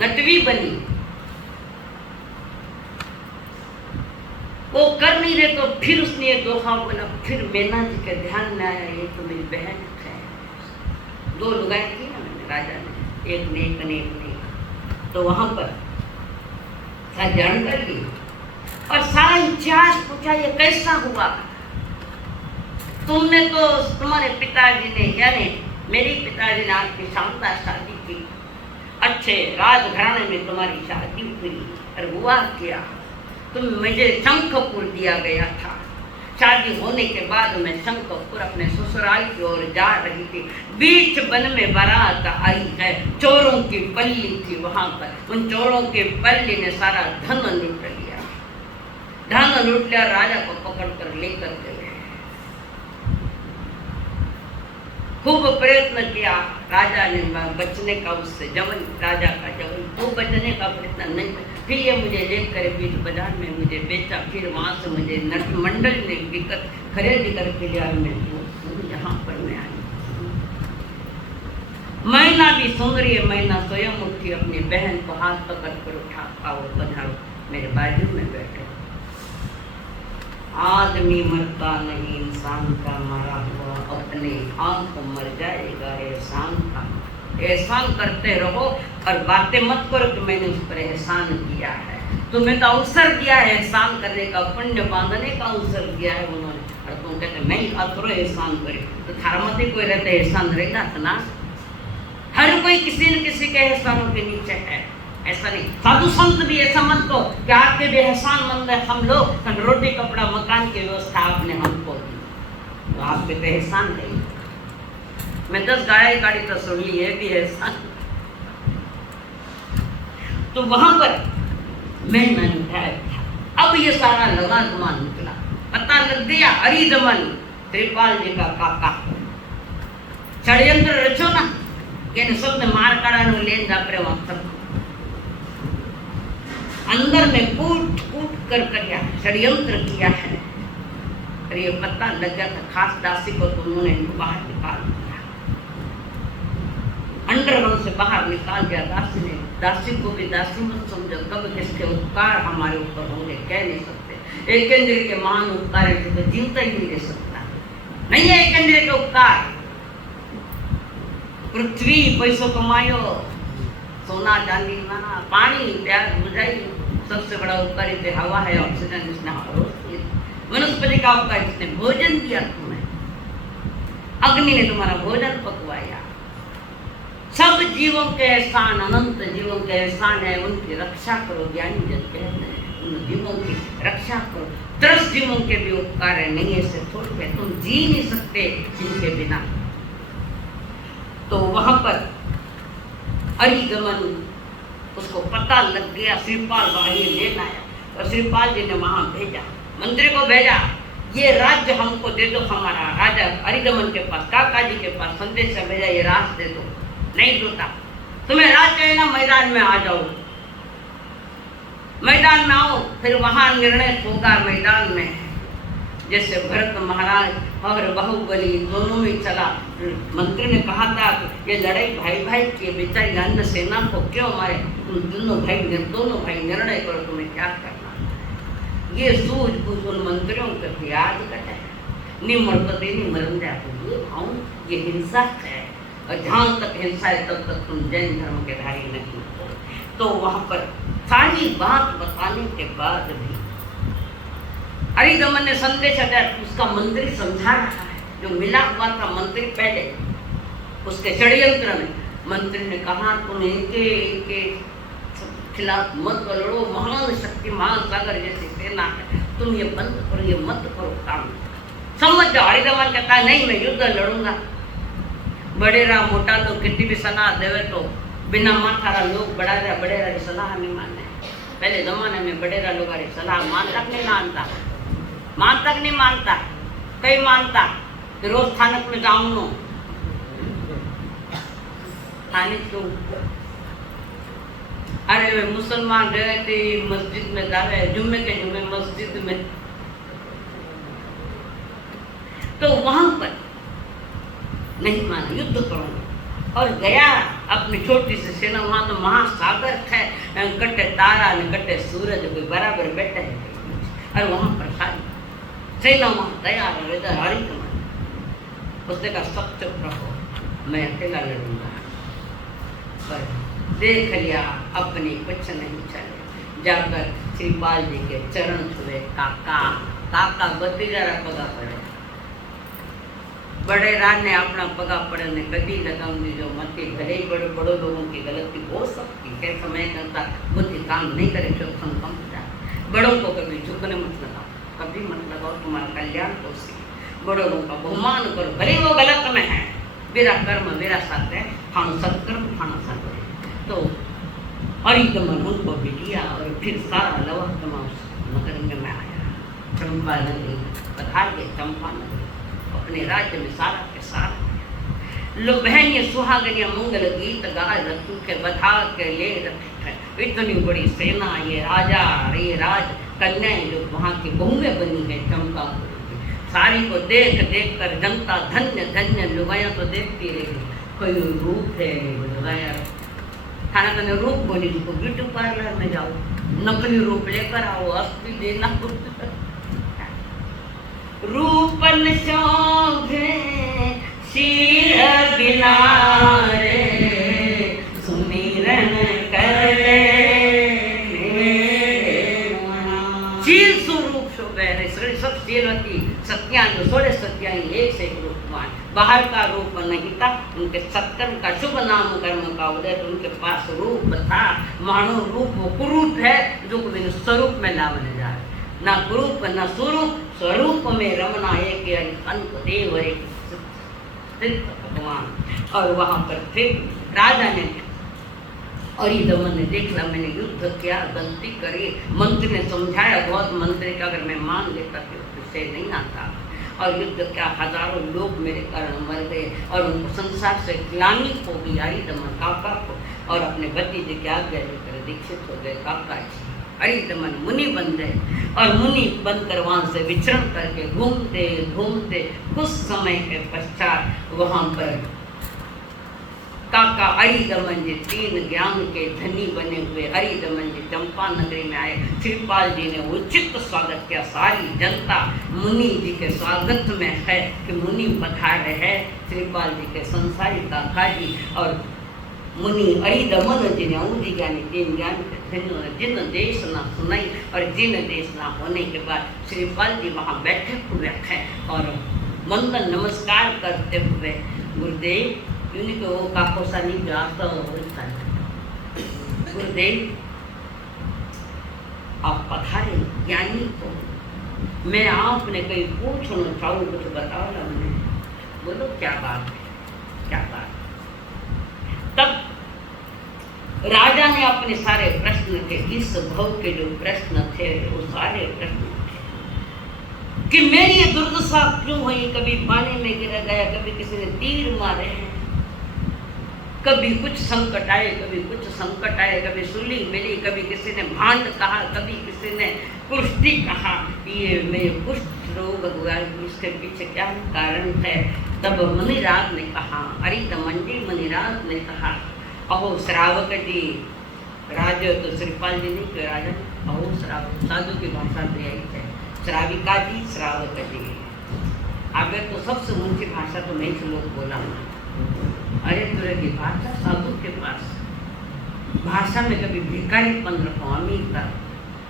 नटवी बनी। वो कर नहीं रहे तो फिर उसने ये दोहा बोला। फिर मैना जी के ध्यान में आया ये तो मेरी बहन है। दो लुगाई थी ना मैंने राजा ने, एक नेक नेक नेक। तो वहां पर जान कर ली और सारा इतिहास पूछा ये कैसा हुआ। तुमने तो तुम्हारे पिताजी ने यानी मेरे पिताजी ने आपकी शानदार शादी की, अच्छे राजघराने में तुम्हारी शादी हुई और हुआ क्या, तुम मुझे शंखपुर दिया गया था। शादी होने के बाद मैं शंखपुर अपने ससुराल की ओर जा रही थी। बीच वन में बारात आई है, चोरों की पल्ली थी वहां पर। उन चोरों के पल्ली ने सारा धन लूट लिया, धन लूट लिया। राजा को पकड़ कर लेकर गए। खूब प्रयत्न किया राजा ने बचने का, उससे जवन राजा का जवन खूब बचने का प्रयत्न नहीं। फिर ये मुझे लेकर बीच बाजार में मुझे बेचा। फिर वहाँ से मुझे नटमंडल ने विकत खरीद करके लिया। मैं यहाँ पर मैं आई। मैना भी सुन रही है। मैना स्वयं उठी, अपनी बहन को हाथ पकड़ कर उठा, आओ पधारो मेरे बाजू में बैठो। आदमी मरता नहीं, इंसान का मरा हुआ अपने आंख मर जाएगा। एहसान का एहसान करते रहो और बातें मत करो कि मैंने उस पर एहसान किया है। तुम्हें तो अवसर दिया है एहसान करने का, पुण्य बांधने का अवसर दिया है उन्होंने, और तुम कहते मैं अथरो एहसान करे। तो थारा मत कोई रहते एहसान रहेगा ना। हर कोई किसी न किसी के एहसानों के नीचे है। ऐसा नहीं, साधु संत भी ऐसा मत कहो कि आपके भी एहसानमंद है हम लोग, रोटी कपड़ा मकान की व्यवस्था आपने हमको दी, तो आप पे तो एहसान नहीं। मैं 10 गाड़ी तो सुन ली, है भी एहसान। तो वहां पर मैं उठाया था। अब ये सारा लगा धुआं निकला, पता लग गया अरिदमन त्रिपाल जी का काका षड्यंत्र रचो ना कि सबने मार काढ़ा लेन जा पर वहां अंदर में कूट कूट कर किया षड्यंत्र किया है। और ये पता लग गया था खास दासी को, तो उन्होंने बाहर निकाल दिया, अंडरग्राउंड से बाहर निकाल दिया दासी ने। दासी को भी दासी मत समझो, कब किसके उपकार हमारे ऊपर होंगे कह नहीं सकते। एक इंद्र के महान उपकार है तो जीवता ही नहीं रह सकता, नहीं है एक इंद्र के उपकार। पृथ्वी पैसों कमायो, सोना चांदी माना, पानी प्यास बुझाई, सबसे बड़ा उपकार इसे हवा है, ऑक्सीजन जिसने वनस्पति का उपकार जिसने भोजन दिया तुम्हें, अग्नि ने तुम्हारा भोजन पकवाया। सब जीवों के एहसान, अनंत जीवों के एहसान है, उनकी रक्षा करो। ज्ञानी जन कहते हैं उन जीवों की रक्षा करो। 10 जीवों के भी उपकार है, नहीं ऐसे थोड़ी है, तुम जी नहीं सकते इनके बिना। तो वहां पर अरिगमन उसको पता लग गया, श्रीपाल भाई लेना आया और श्रीपाल जी ने वहां भेजा, मंत्री को भेजा, ये राज्य हमको दे दो। हमारा राजा अरिगमन के पास, काका जी के पास संदेश भेजा, ये राज दे दो। नहीं दूता, तुम्हें राज्य है ना, मैदान में आ जाओ, मैदान में आओ, फिर वहां निर्णय होगा मैदान में। जैसे भरत महाराज और बाहुबली दोनों में चला। मंत्री ने कहा था ये लड़ाई भाई भाई की, बेचारी अन्य सेना को क्यों मारे, तुम दोनों भाई निर्णय करो तुम्हें क्या करना। ये सूझबूझ उन मंत्रियों के प्याज कटे, निमरते निमरम जाते, ये हिंसा है, और जहाँ तक हिंसा है तब तक तुम जैन धर्म के धारी नहीं हो। तो वहां पर सारी बात बताने के बाद भी अरिगमन ने संदेश दिया, उसका मंत्री समझा रहा है, जो मिला हुआ था मंत्री पहले उसके षड्यंत्र में। मंत्री ने कहा तुम इनके खिलाफ मत लड़ो, महान शक्ति महासागर जैसी सेना है, तुम ये बंद करो, ये मत करो काम। समझ जाओ। हरिदमन कहता है नहीं मैं युद्ध लड़ूंगा। बड़ेरा मोटा लोग कितनी भी सलाह देवे तो बिना माथारा लोग बड़ेरा की सलाह नहीं माने। पहले जमाने में बड़ेरा लोग सलाह मान तक नहीं मानता, कई मानता कि रोज स्थानक में जाऊं क्यों? अरे वे मुसलमान गए थे मस्जिद में जावे, जुम्मे के जुम्मे मस्जिद में, तो वहां पर नहीं माना, युद्ध करूंगा। और गया अपनी छोटी सी सेना, वहां तो महासागर है, कटे तारा ने कटे सूरज कोई बराबर बैठे है, और वहां पर सारी सेना वहां तैयार है। इधर हरिदमन उसने कहा सब चुप रहो, मैं अकेला लड़ूंगा। पर देख लिया अपनी कुछ नहीं चले, जाकर श्रीपाल जी के चरण छुए। काका भतीजा पगा पड़े। बड़े राज ने अपना पगा पड़े ने कभी लगाऊंगी जो मत भले ही बड़े लोगों की गलती हो सकती है, समय करता बुद्धि काम नहीं करे तो संपन्न जाए। बड़ों को कभी झुकने मत लगाओ, कभी मत लगाओ, तुम्हारा कल्याण हो सके। बड़ों का बहुमान करो, भले वो गलत में है, मेरा कर्म मेरा साथ है, हम सत्कर्म खाना साथ है। तो हरिदमन उनको भी लिया और फिर सारा लवा नगर में आया। चंपा नगरी पधार गए। चंपा नगरी अपने राज्य में सारा के सारा लो बहन ये सुहागनिया मंगल गीत गा रखू के बधा के ले रखे। इतनी बड़ी सेना, ये राजा, ये राज कन्याएं जो वहाँ की बहुएं बनी है चंपा सारी को देख देख कर जनता धन्य धन्य। लुगाया तो देखती रही, कोई रूप है लुगाया खाना खाने रूप बोली को ब्यूटी पार्लर में जाओ, नकली रूप लेकर आओ, असली देना रूपन शोभे शीर बिनारे सुमिरन कर ले शील स्वरूप शोभे। सब शीलवती सत्यान जो 16 सत्याएं एक से एक रूपवान, बाहर का रूप नहीं था, उनके सत्कर्म का शुभ नाम कर्म का उदय, तो उनके पास रूप था। मानो रूप वो कुरूप है जो कभी स्वरूप में लावने जा रहे, ना कुरूप ना स्वरूप, स्वरूप में रमना एक अंत देव एक भगवान। और वहां पर फिर राजा ने हरिदमन ने देखला मैंने युद्ध किया, गलती करी। मंत्री ने समझाया, बहुत मंत्री का अगर मैं मान लेता तो विषय नहीं आता। और युद्ध क्या, हजारों लोग मेरे कारण मर गए और उनको संसार से ग्लानि हो गई। हरिदमन काका को और अपने भतीजे की आज्ञा लेकर दीक्षित हो गए काका जी। हरिदमन मुनि बन गए और मुनि बनकर वहाँ से विचरण करके घूमते घूमते कुछ समय के पश्चात वहाँ पर काका हरिदमन जी 3 ज्ञान के धनी बने हुए हरिदमन जी चंपा नगरी में आए। श्रीपाल जी ने उचित स्वागत किया। सारी जनता मुनि जी के स्वागत में है कि मुनि पधारे है। श्रीपाल जी के संसारी काका जी और मुनि हरिदमन जी ने औधी ज्ञानी 3 ज्ञान के धनियों ने जिन देश ना सुनाई और जिन देश ना होने के बाद श्रीपाल जी वहाँ बैठे हुए हैं और मंगल नमस्कार करते हुए गुरुदेव यूनिक वो काको सानी जाता होता है। गुरुदेव आप पधारे ज्ञानी को, मैं आपने कहीं पूछना चाहूँ, कुछ बताओ ना मैंने। बोलो क्या बात है, क्या बात। तब राजा ने अपने सारे प्रश्न के, इस भव के जो प्रश्न थे वो सारे प्रश्न थे कि मेरी ये दुर्दशा क्यों हुई। कभी पानी में गिर गया, कभी किसी ने तीर मारे हैं, कभी कुछ संकट आए, कभी कुछ संकट आए, कभी सुली मिली, कभी किसी ने भांड कहा, कभी किसी ने कुष्ठी कहा। ये मैं कुष्ठ रोग हुआ, इसके पीछे क्या कारण है। तब मुनिराज ने कहा, हरिदमन जी मुनिराज ने कहा, अहो श्रावक जी, राजा तो श्रीपाल जी नहीं, राजा अहो श्रावक, साधु की भाषा तो यही है, श्राविका जी श्रावक जी। आगे तो सबसे ऊंची भाषा तो मैं लोग बोला। अरे तुरे की भाषा साधु के पास, भाषा में कभी भिखारीपन रखो, अमीरता,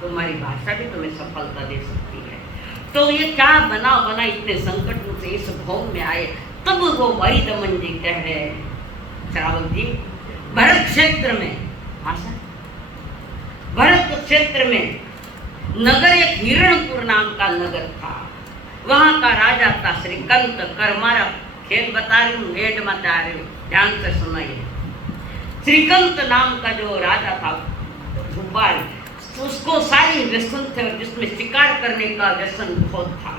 तुम्हारी भाषा भी तुम्हें सफलता दे सकती है। तो ये क्या बना इतने संकटों से इस भव में आए। तब वो हरिदमन जी कह रहे, श्रावक जी, भरत क्षेत्र में भाषा भरत क्षेत्र में नगर एक हिरणपुर नाम का नगर था। वहां का राजा था श्रीकंत। कर्मारा खेल बता रही हूँ, हेड बता रही हूँ, ध्यान से सुनिए। श्रीकंत नाम का जो राजा था भूपाल, उसको सारी व्यसन थे, जिसमें शिकार करने का व्यसन बहुत था,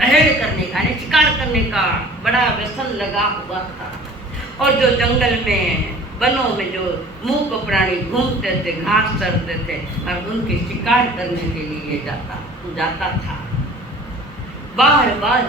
अहेड़ करने का यानी शिकार करने का बड़ा व्यसन लगा हुआ था। और जो जंगल में वनों में जो मूक प्राणी घूमते थे, घास चरते थे और उनकी शिकार करने के लिए जाता था। बार बार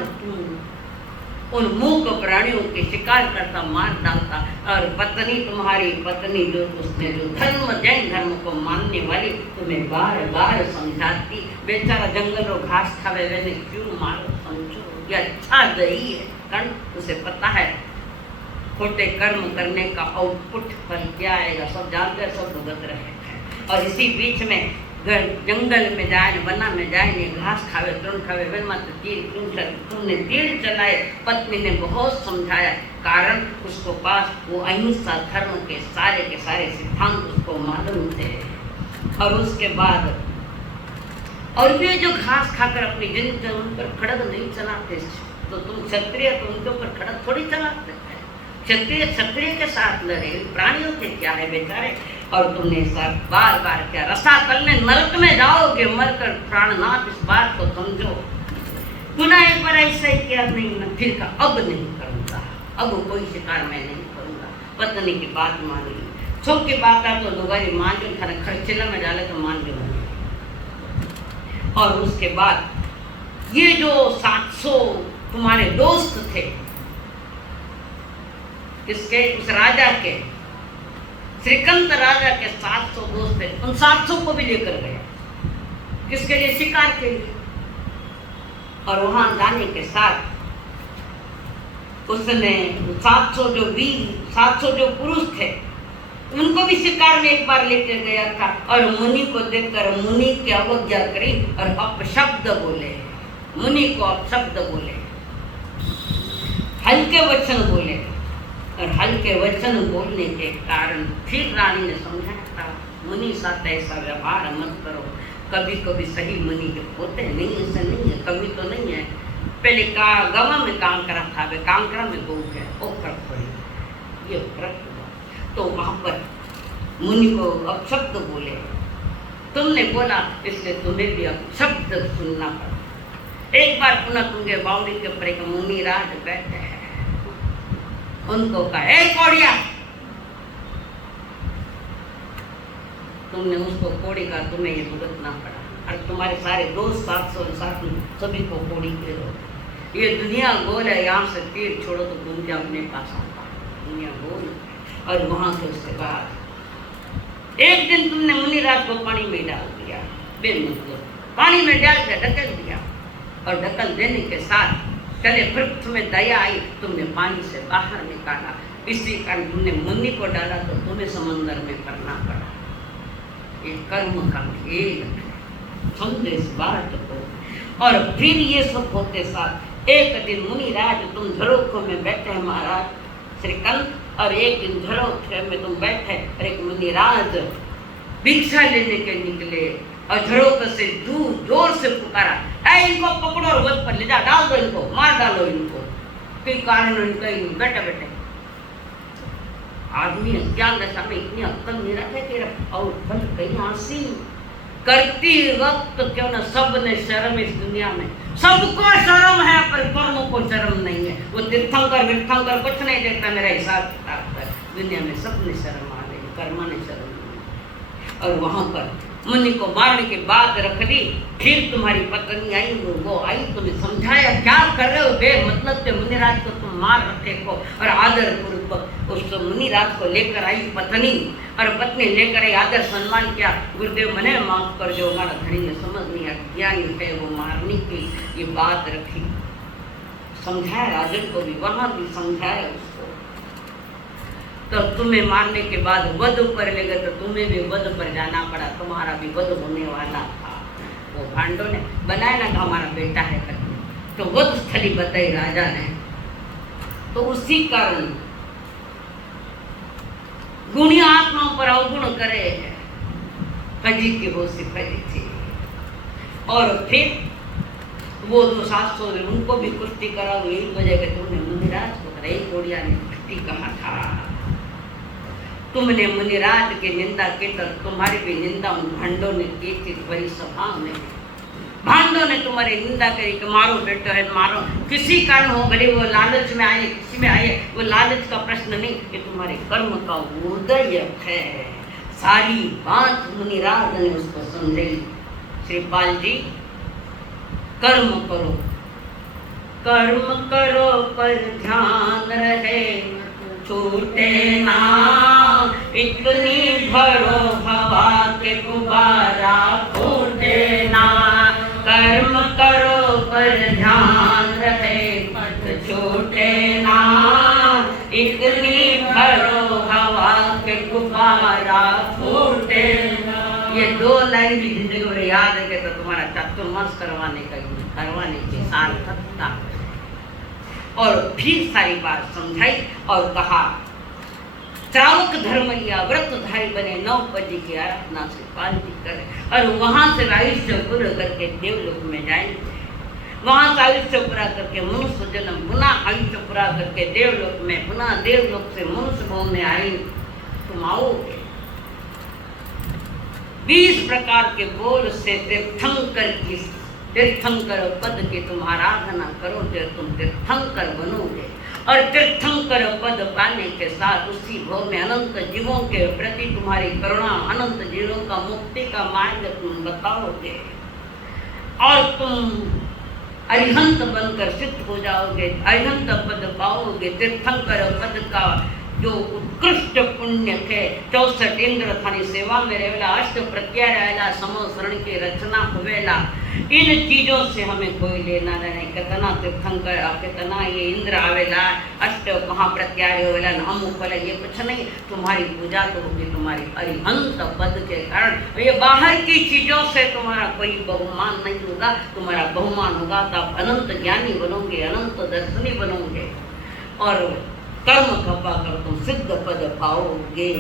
उन मूक प्राणियों के शिकार करता, मार डालता। और पत्नी, तुम्हारी पत्नी जो उसने जो धर्म जैन धर्म को मानने वाली, तुम्हें बार बार समझाती, बेचारा जंगल और घास खावे मैंने क्यों मारो, समझो ये अच्छा दही है। कारण उसे पता है खोटे कर्म करने का आउटपुट फल क्या आएगा, सब जानते हैं, सब भुगत रहे हैं। और इसी बीच में जंगल में जाए, वना में जाए, घास खावे, तृण खावे, तुमने तीर चलाए। पत्नी ने बहुत समझाया, कारण उसको पास वो अहिंसा धर्म के सारे सिद्धांत उसको मालूम थे। और उसके बाद और वे जो घास खाकर अपनी जिंदगी उन पर खड़ग नहीं चलाते, तो तुम क्षत्रिय तो उनके ऊपर खड़ग थोड़ी चलाते हैं। क्षत्रिय के साथ लड़े, प्राणियों के क्या है बेचारे। और तुमने सब बार बार क्या रसातल में नरक में जाओगे मरकर प्राणनाथ, इस बात को समझो। पुनः एक बार ऐसा ही किया, नहीं न फिर का अब नहीं करूँगा, अब कोई शिकार मैं नहीं करूँगा। पत्नी की बात मान ली, छुप की बात आ तो लोग मान जो खाना खर्चेला में डाले तो मान जो। और उसके बाद ये जो 700 तुम्हारे दोस्त थे, किसके, उस राजा के, श्रीकंत राजा के 700 दोस्त थे, उन 700 को भी लेकर गया। किसके लिए? शिकार के लिए। और वहां जाने के साथ उसने 700 जो वीर, 700 जो पुरुष थे, उनको भी शिकार में एक बार लेकर गया था। और मुनि को देखकर मुनि की अवज्ञा करी और अपशब्द बोले, मुनि को अपशब्द बोले, हल्के वचन बोले। और हल्के वचन बोलने के कारण फिर रानी ने समझाया था, मुनि साथ ऐसा व्यवहार मत करो। कभी कभी सही मुनि के होते नहीं, ऐसा नहीं है, कभी तो नहीं है। पहले का गवा में काम करा था, वे काम करा में गो है, ओ कर पड़ी, ये फर्क हुआ। तो वहाँ पर मुनि को अपशब्द बोले, तुमने बोला इसलिए तुम्हें भी अपशब्द सुनना पड़ा। एक बार पुनः तुमके बावड़ी के ऊपर एक मुनि राज बैठे हैं, उनको कहा, ए कोड़िया, तुमने उसको कोड़ी का, तुम्हें ये भुगतना पड़ा। और तुम्हारे सारे दोस्त 700 साथी सभी को कोड़ी के दो। ये दुनिया गोल है, यहाँ से तीर छोड़ो तो दुनिया अपने पास आता, दुनिया गोल है। और वहां से उसके बाद एक दिन तुमने मुनिराज को पानी में डाल दिया, बेमतलब पानी में डाल के ढकल दिया। और ढकल देने के साथ चले फिर तुम्हें दया आई, तुमने पानी से बाहर निकाला। इसी कारण तुमने मुनि को डाला तो तुम्हें समंदर में करना पड़ा। ये कर्म का खेल है, समझे इस बात को। और फिर ये सब होते साथ एक दिन मुनिराज तुम झरोखों में बैठे महाराज श्रीकंत, और एक दिन झरोखे में तुम बैठे और एक मुनिराज भिक्षा लेने के निकले और झरोख से दूर जोर से पुकारा, इनको पकड़ो और वध पर ले जा, डाल दो इनको, मार डालो इनको। कोई कारण इनका बैठे बैठे आदमी अज्ञान दशा में इतनी अक्कल नहीं रखे कि और फल कहीं हासिल करती वक्त क्यों न सब ने शर्म इस दुनिया में, सबको शर्म है पर कर्मों को शर्म नहीं है। वो तीर्थंकर कुछ नहीं देखता मेरा हिसाब किताब कर, दुनिया में सब ने शर्म आ गई, कर्मा ने शर्म नहीं। और वहां पर मुनि को मारने के बाद रख दी। फिर तुम्हारी पत्नी आई, वो आई, तुम्हें समझाया क्या कर रहे हो बे मतलब के मुनिराज को तुम मार रखे को। और आदर पूर्वक उस मुनिराज को लेकर आई पत्नी, और पत्नी लेकर आई, आदर सम्मान किया। गुरुदेव मने माफ कर, जो हमारा धनी ने समझ नहीं अज्ञानी है वो मारने की ये बात रखी। समझाया राजन को भी, वहां भी समझाया उसको। तो तुम्हें मारने के बाद वध पर ले गए तो तुम्हें भी वध पर जाना पड़ा, तुम्हारा भी वध होने वाला था। वो भांडों ने बनाया ना हमारा बेटा है करके, तो वध स्थली बताई राजा ने। तो उसी कारण गुणी आत्माओं पर अवगुण करे, कजी की वो सिफारी थी। और फिर वो जो सासों ने उनको भी कुश्ती करा, यही वजह के तुमने मुनिराज को रही कोड़िया ने कुश्ती कहा था। तुमने मुनिराज की निंदा की तो तुम्हारी भी निंदा उन भांडों ने की थी बड़ी सभा में। भांडों ने तुम्हारी निंदा करी कि मारो बेटो है मारो, किसी कारण हो भले वो लालच में आए किसी में आए, वो लालच का प्रश्न नहीं, कि तुम्हारे कर्म का उदय है। सारी बात मुनिराज ने उसको समझाई। श्रीपाल जी कर्म करो, कर्म करो पर ध्यान रहे, छूटे ना इतनी भरो हवा के गुब्बारा फूटे ना। कर्म करो पर ध्यान रहे, छूटे ना इतनी भरो हवा के गुब्बारा फूटे ना। ये 2 लाइन भी जिंदगी में याद है तो तुम्हारा चातुर्मास करवाने की सार्थकता। और फिर सारी बात समझाई और कहा श्रावक धर्म लिया, व्रतधारी बने, 9 बजे की आराधना श्रीपाल जी करें और वहां से आयुष्य पूरा करके देवलोक में जाएंगे। वहां से आयुष्य पूरा करके मनुष्य जन्म, पुनः आयुष्य पूरा करके देवलोक में, पुनः देवलोक से मनुष्य भाव में आएंगे। तुम आओगे 20 प्रकार के बोल से तीर्थंकर पद की तुम आराधना करोगे, तुम तीर्थंकर बनोगे। और तीर्थंकर पद पाने के साथ उसी भाव में अनंत जीवों के प्रति तुम्हारी करुणा, अनंत जीवों का मुक्ति का मार्ग तुम बताओगे और तुम अरिहंत बनकर सिद्ध हो जाओगे, अरिहंत पद पाओगे। तीर्थंकर पद का जो उत्कृष्ट पुण्य थे 64 इंद्र थानी सेवा में रहेला, अष्ट प्रत्याय रहेला, समोसरण की रचना हुएला। इन चीजों से हमें कोई लेना नहीं। कितना तीर्थंकर, कितना ये इंद्र आवेला, अष्ट महाप्रत्याय होवेला, अमुक वाला, ये कुछ नहीं। तुम्हारी पूजा तो होगी तुम्हारी अरिहंत पद के कारण। ये बाहर की चीजों से तुम्हारा कोई बहुमान नहीं होगा, तुम्हारा बहुमान होगा तो आप अनंत ज्ञानी बनोगे, अनंत दर्शनी बनोगे और कर्म खपा कर तुम सिद्ध पद पाओगे।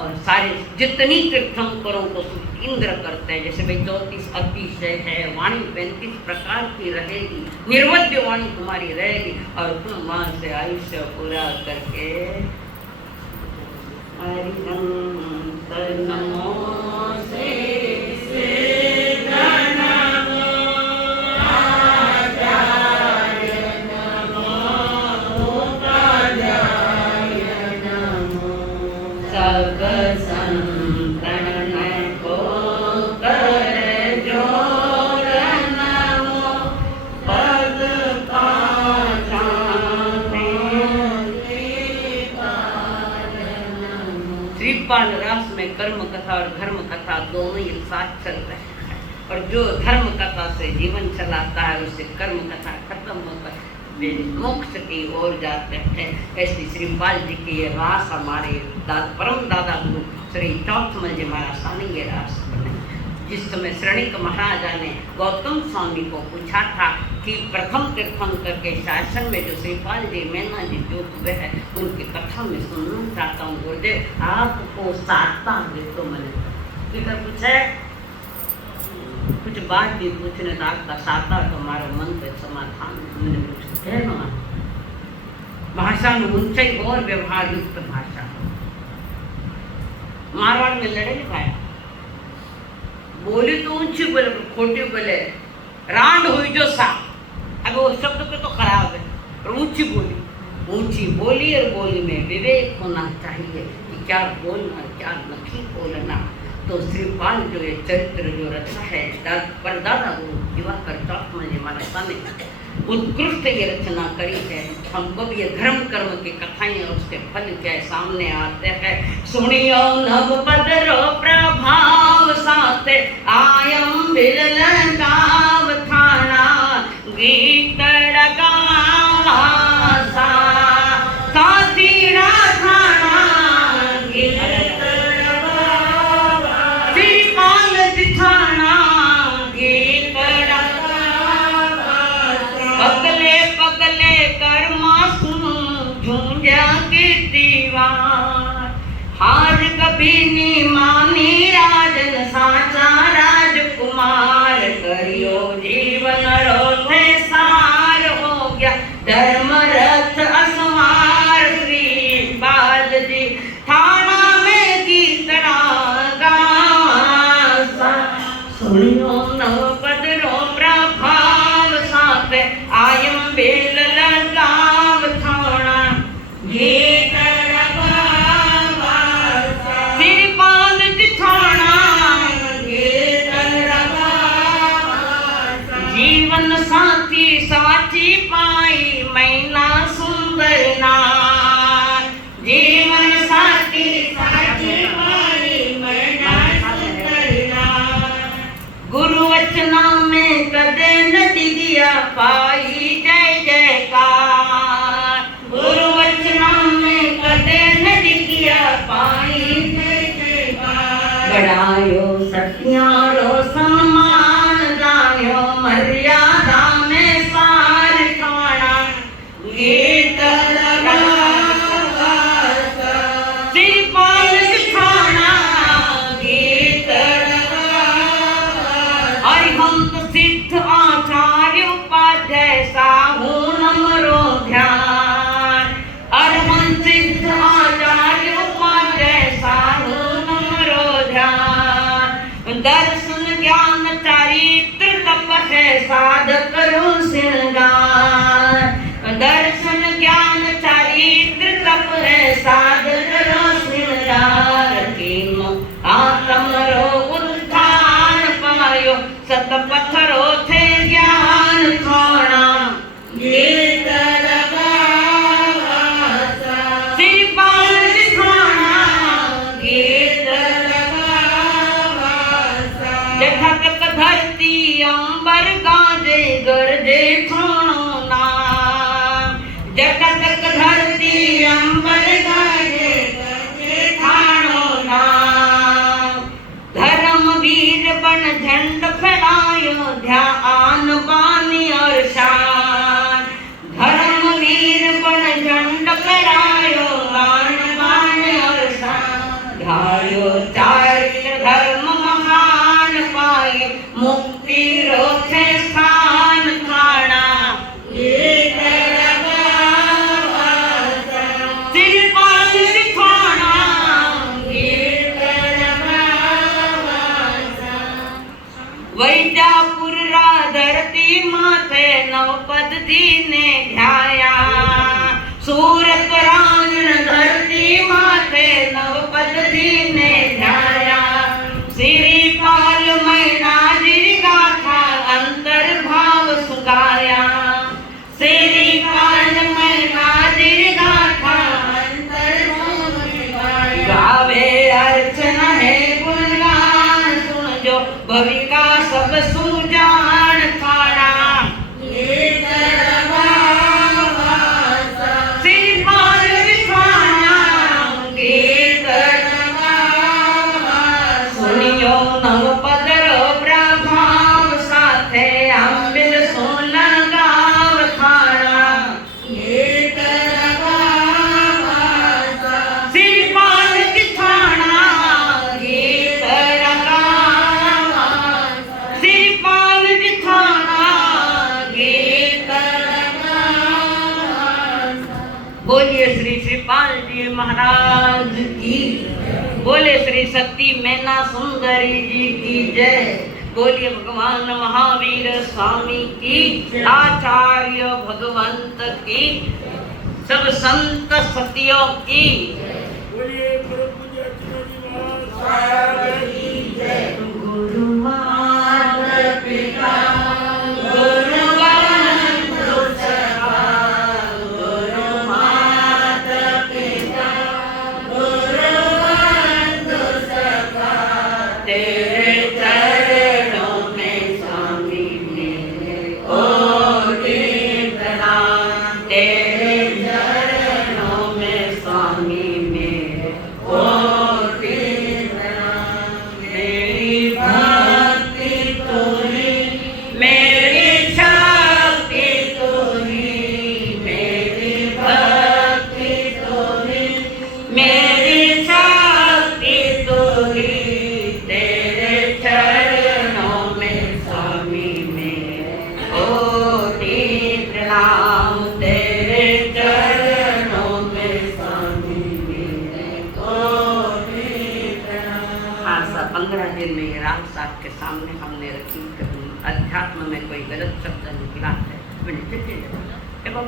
और सारे जितनी तीर्थंकरों को इंद्र करते हैं, जैसे भाई 34 अतिशय है, वाणी 35 प्रकार की रहेगी, निर्वध्य वाणी तुम्हारी रहेगी और तुम वहां से आयुष्य पूरा करके अरिहंत नमो से श्रीपाल रास में कर्म कथा और धर्म कथा दोनों एक साथ चल रहे हैं। और जो धर्म कथा से जीवन चलाता है उसे कर्म कथा खत्म होकर मोक्ष की ओर जाते हैं। ऐसी श्रीपाल जी की ये रास हमारे परम दादा गुरु श्री चौथमल जी महाराज सानी ये रास बने। जिस समय श्रेणिक महाराजा ने गौतम स्वामी को पूछा था कि प्रथम तीर्थंकर के शासन में जो श्रीपाल जी मैना जी जो हुए हैं उनकी कथा में सुनना चाहता हूँ गुरुदेव, आपको साता दे तो मैंने इधर पूछे कुछ बात भी पूछने तो आपका साता तुम्हारा मन पे समाधान मैंने पूछा है ना। भाषा में ऊंचाई और व्यवहार युक्त भाषा। मारवाड़ में लड़े लिखाया, बोली तो ऊंची बोले खोटी बोले, रांड हुई जो सा। अब वो शब्द पे तो खराब है पर ऊंची बोली और बोली में विवेक होना चाहिए कि क्या बोलना क्या नहीं बोलना। तो श्रीपाल जो ये चरित्र जो रचना है परदादा गुरु दिवाकर चौथमल जी महाराज ने उत्कृष्ट ये रचना करी है। हमको भी ये धर्म कर्म की कथाएं और उसके फल क्या सामने आते हैं। सुनियो नव पदरो प्रभाव साथ आयम बिरल गाव थाना गीत लगावा सा साथीरा थाना गीत लगावा श्रीपाल दिखाना गीत लगावा पगले पगले कर मासूम झूंझा की दीवार हार कभी नी मानी राजन करायो सतियारो सम्मान जानियो मर्यादा में सार खाना गीत श्रीपाल सिखाना गीत अरिहंत सिद्ध आचार्य उपाध्याय साहू नमरो ध्यान अरिहंत सिद्ध आचार्य उपाध्याय साहू नमरो ध्यान दर्शन ज्ञान चारित्र तप है साध करो श्रृंगार दर्शन ज्ञान चारित्र तप है साध करो श्रृंगार कीनो आत्मरो उत्थान पायो सत पत्थरो थे ज्ञान खाना गीत श्रीपाल सिखाना गीत जठा तक धरती अंबर गाजे गरजे खानो नाम जठा तक धरती अंबर गाजे गरजे खानो नाम धर्म वीर बन झंड फहरायो ध्यान बानी और शान धर्म वीर बन झंड फहरायो ध्यान बानी और शान ध्यायो चारित्र धर्म महान पाए मुक्ति रोथे स्थान खाना श्रीपाल सिखाना वैद्यापुर राधरती माथे नवपद जी ने ध्याया सूरत रांगण धरती माथे नवपद जी ने ध्याया श्रीपाल मैना जी गाथा अंतर भाव सुगाया श्रीपाल मैना जी गाथा अंतर भाव सुगाया गावे अर्चना है गुणगान सुन जो भविका सब सुजान थाना श्रीपाल सिखाना गीत सुनियो नवपदरो प्रभाव साथे अम्बिल सोन गाव थाना श्रीपाल सिखाना गीत श्रीपाल सिखाना गीत बोलिए श्री श्रीपाल जी महाराज की बोले श्री शक्ति मैना सुंदरी जी की जय बोलिए भगवान महावीर स्वामी की आचार्य भगवंत की सब संत सतियों की बोलिए परम पूज्य अर्चना जी महाराज की जय। गुरु माता पिता गुरु बंधु सखा गुरु माता पिता गुरु बंधु सखा तेरे चरणों में स्वामी मेरे कोटि प्रणाम तेरे चरणों में स्वामी मेरे कोटि प्रणाम मेरी भक्ति तोरी मेरी शक्ति तोरी मेरी भक्ति तोरी मेरी शक्ति तोरी तेरे चरणों में स्वामी मेरे कोटि प्रणाम तेरे चरणों में स्वामी मेरे कोटि प्रणाम। हाँ सर 15 दिन में ये राग साहब के सामने हमने रखी कि अध्यात्म में कोई गलत शब्द निकला है एवं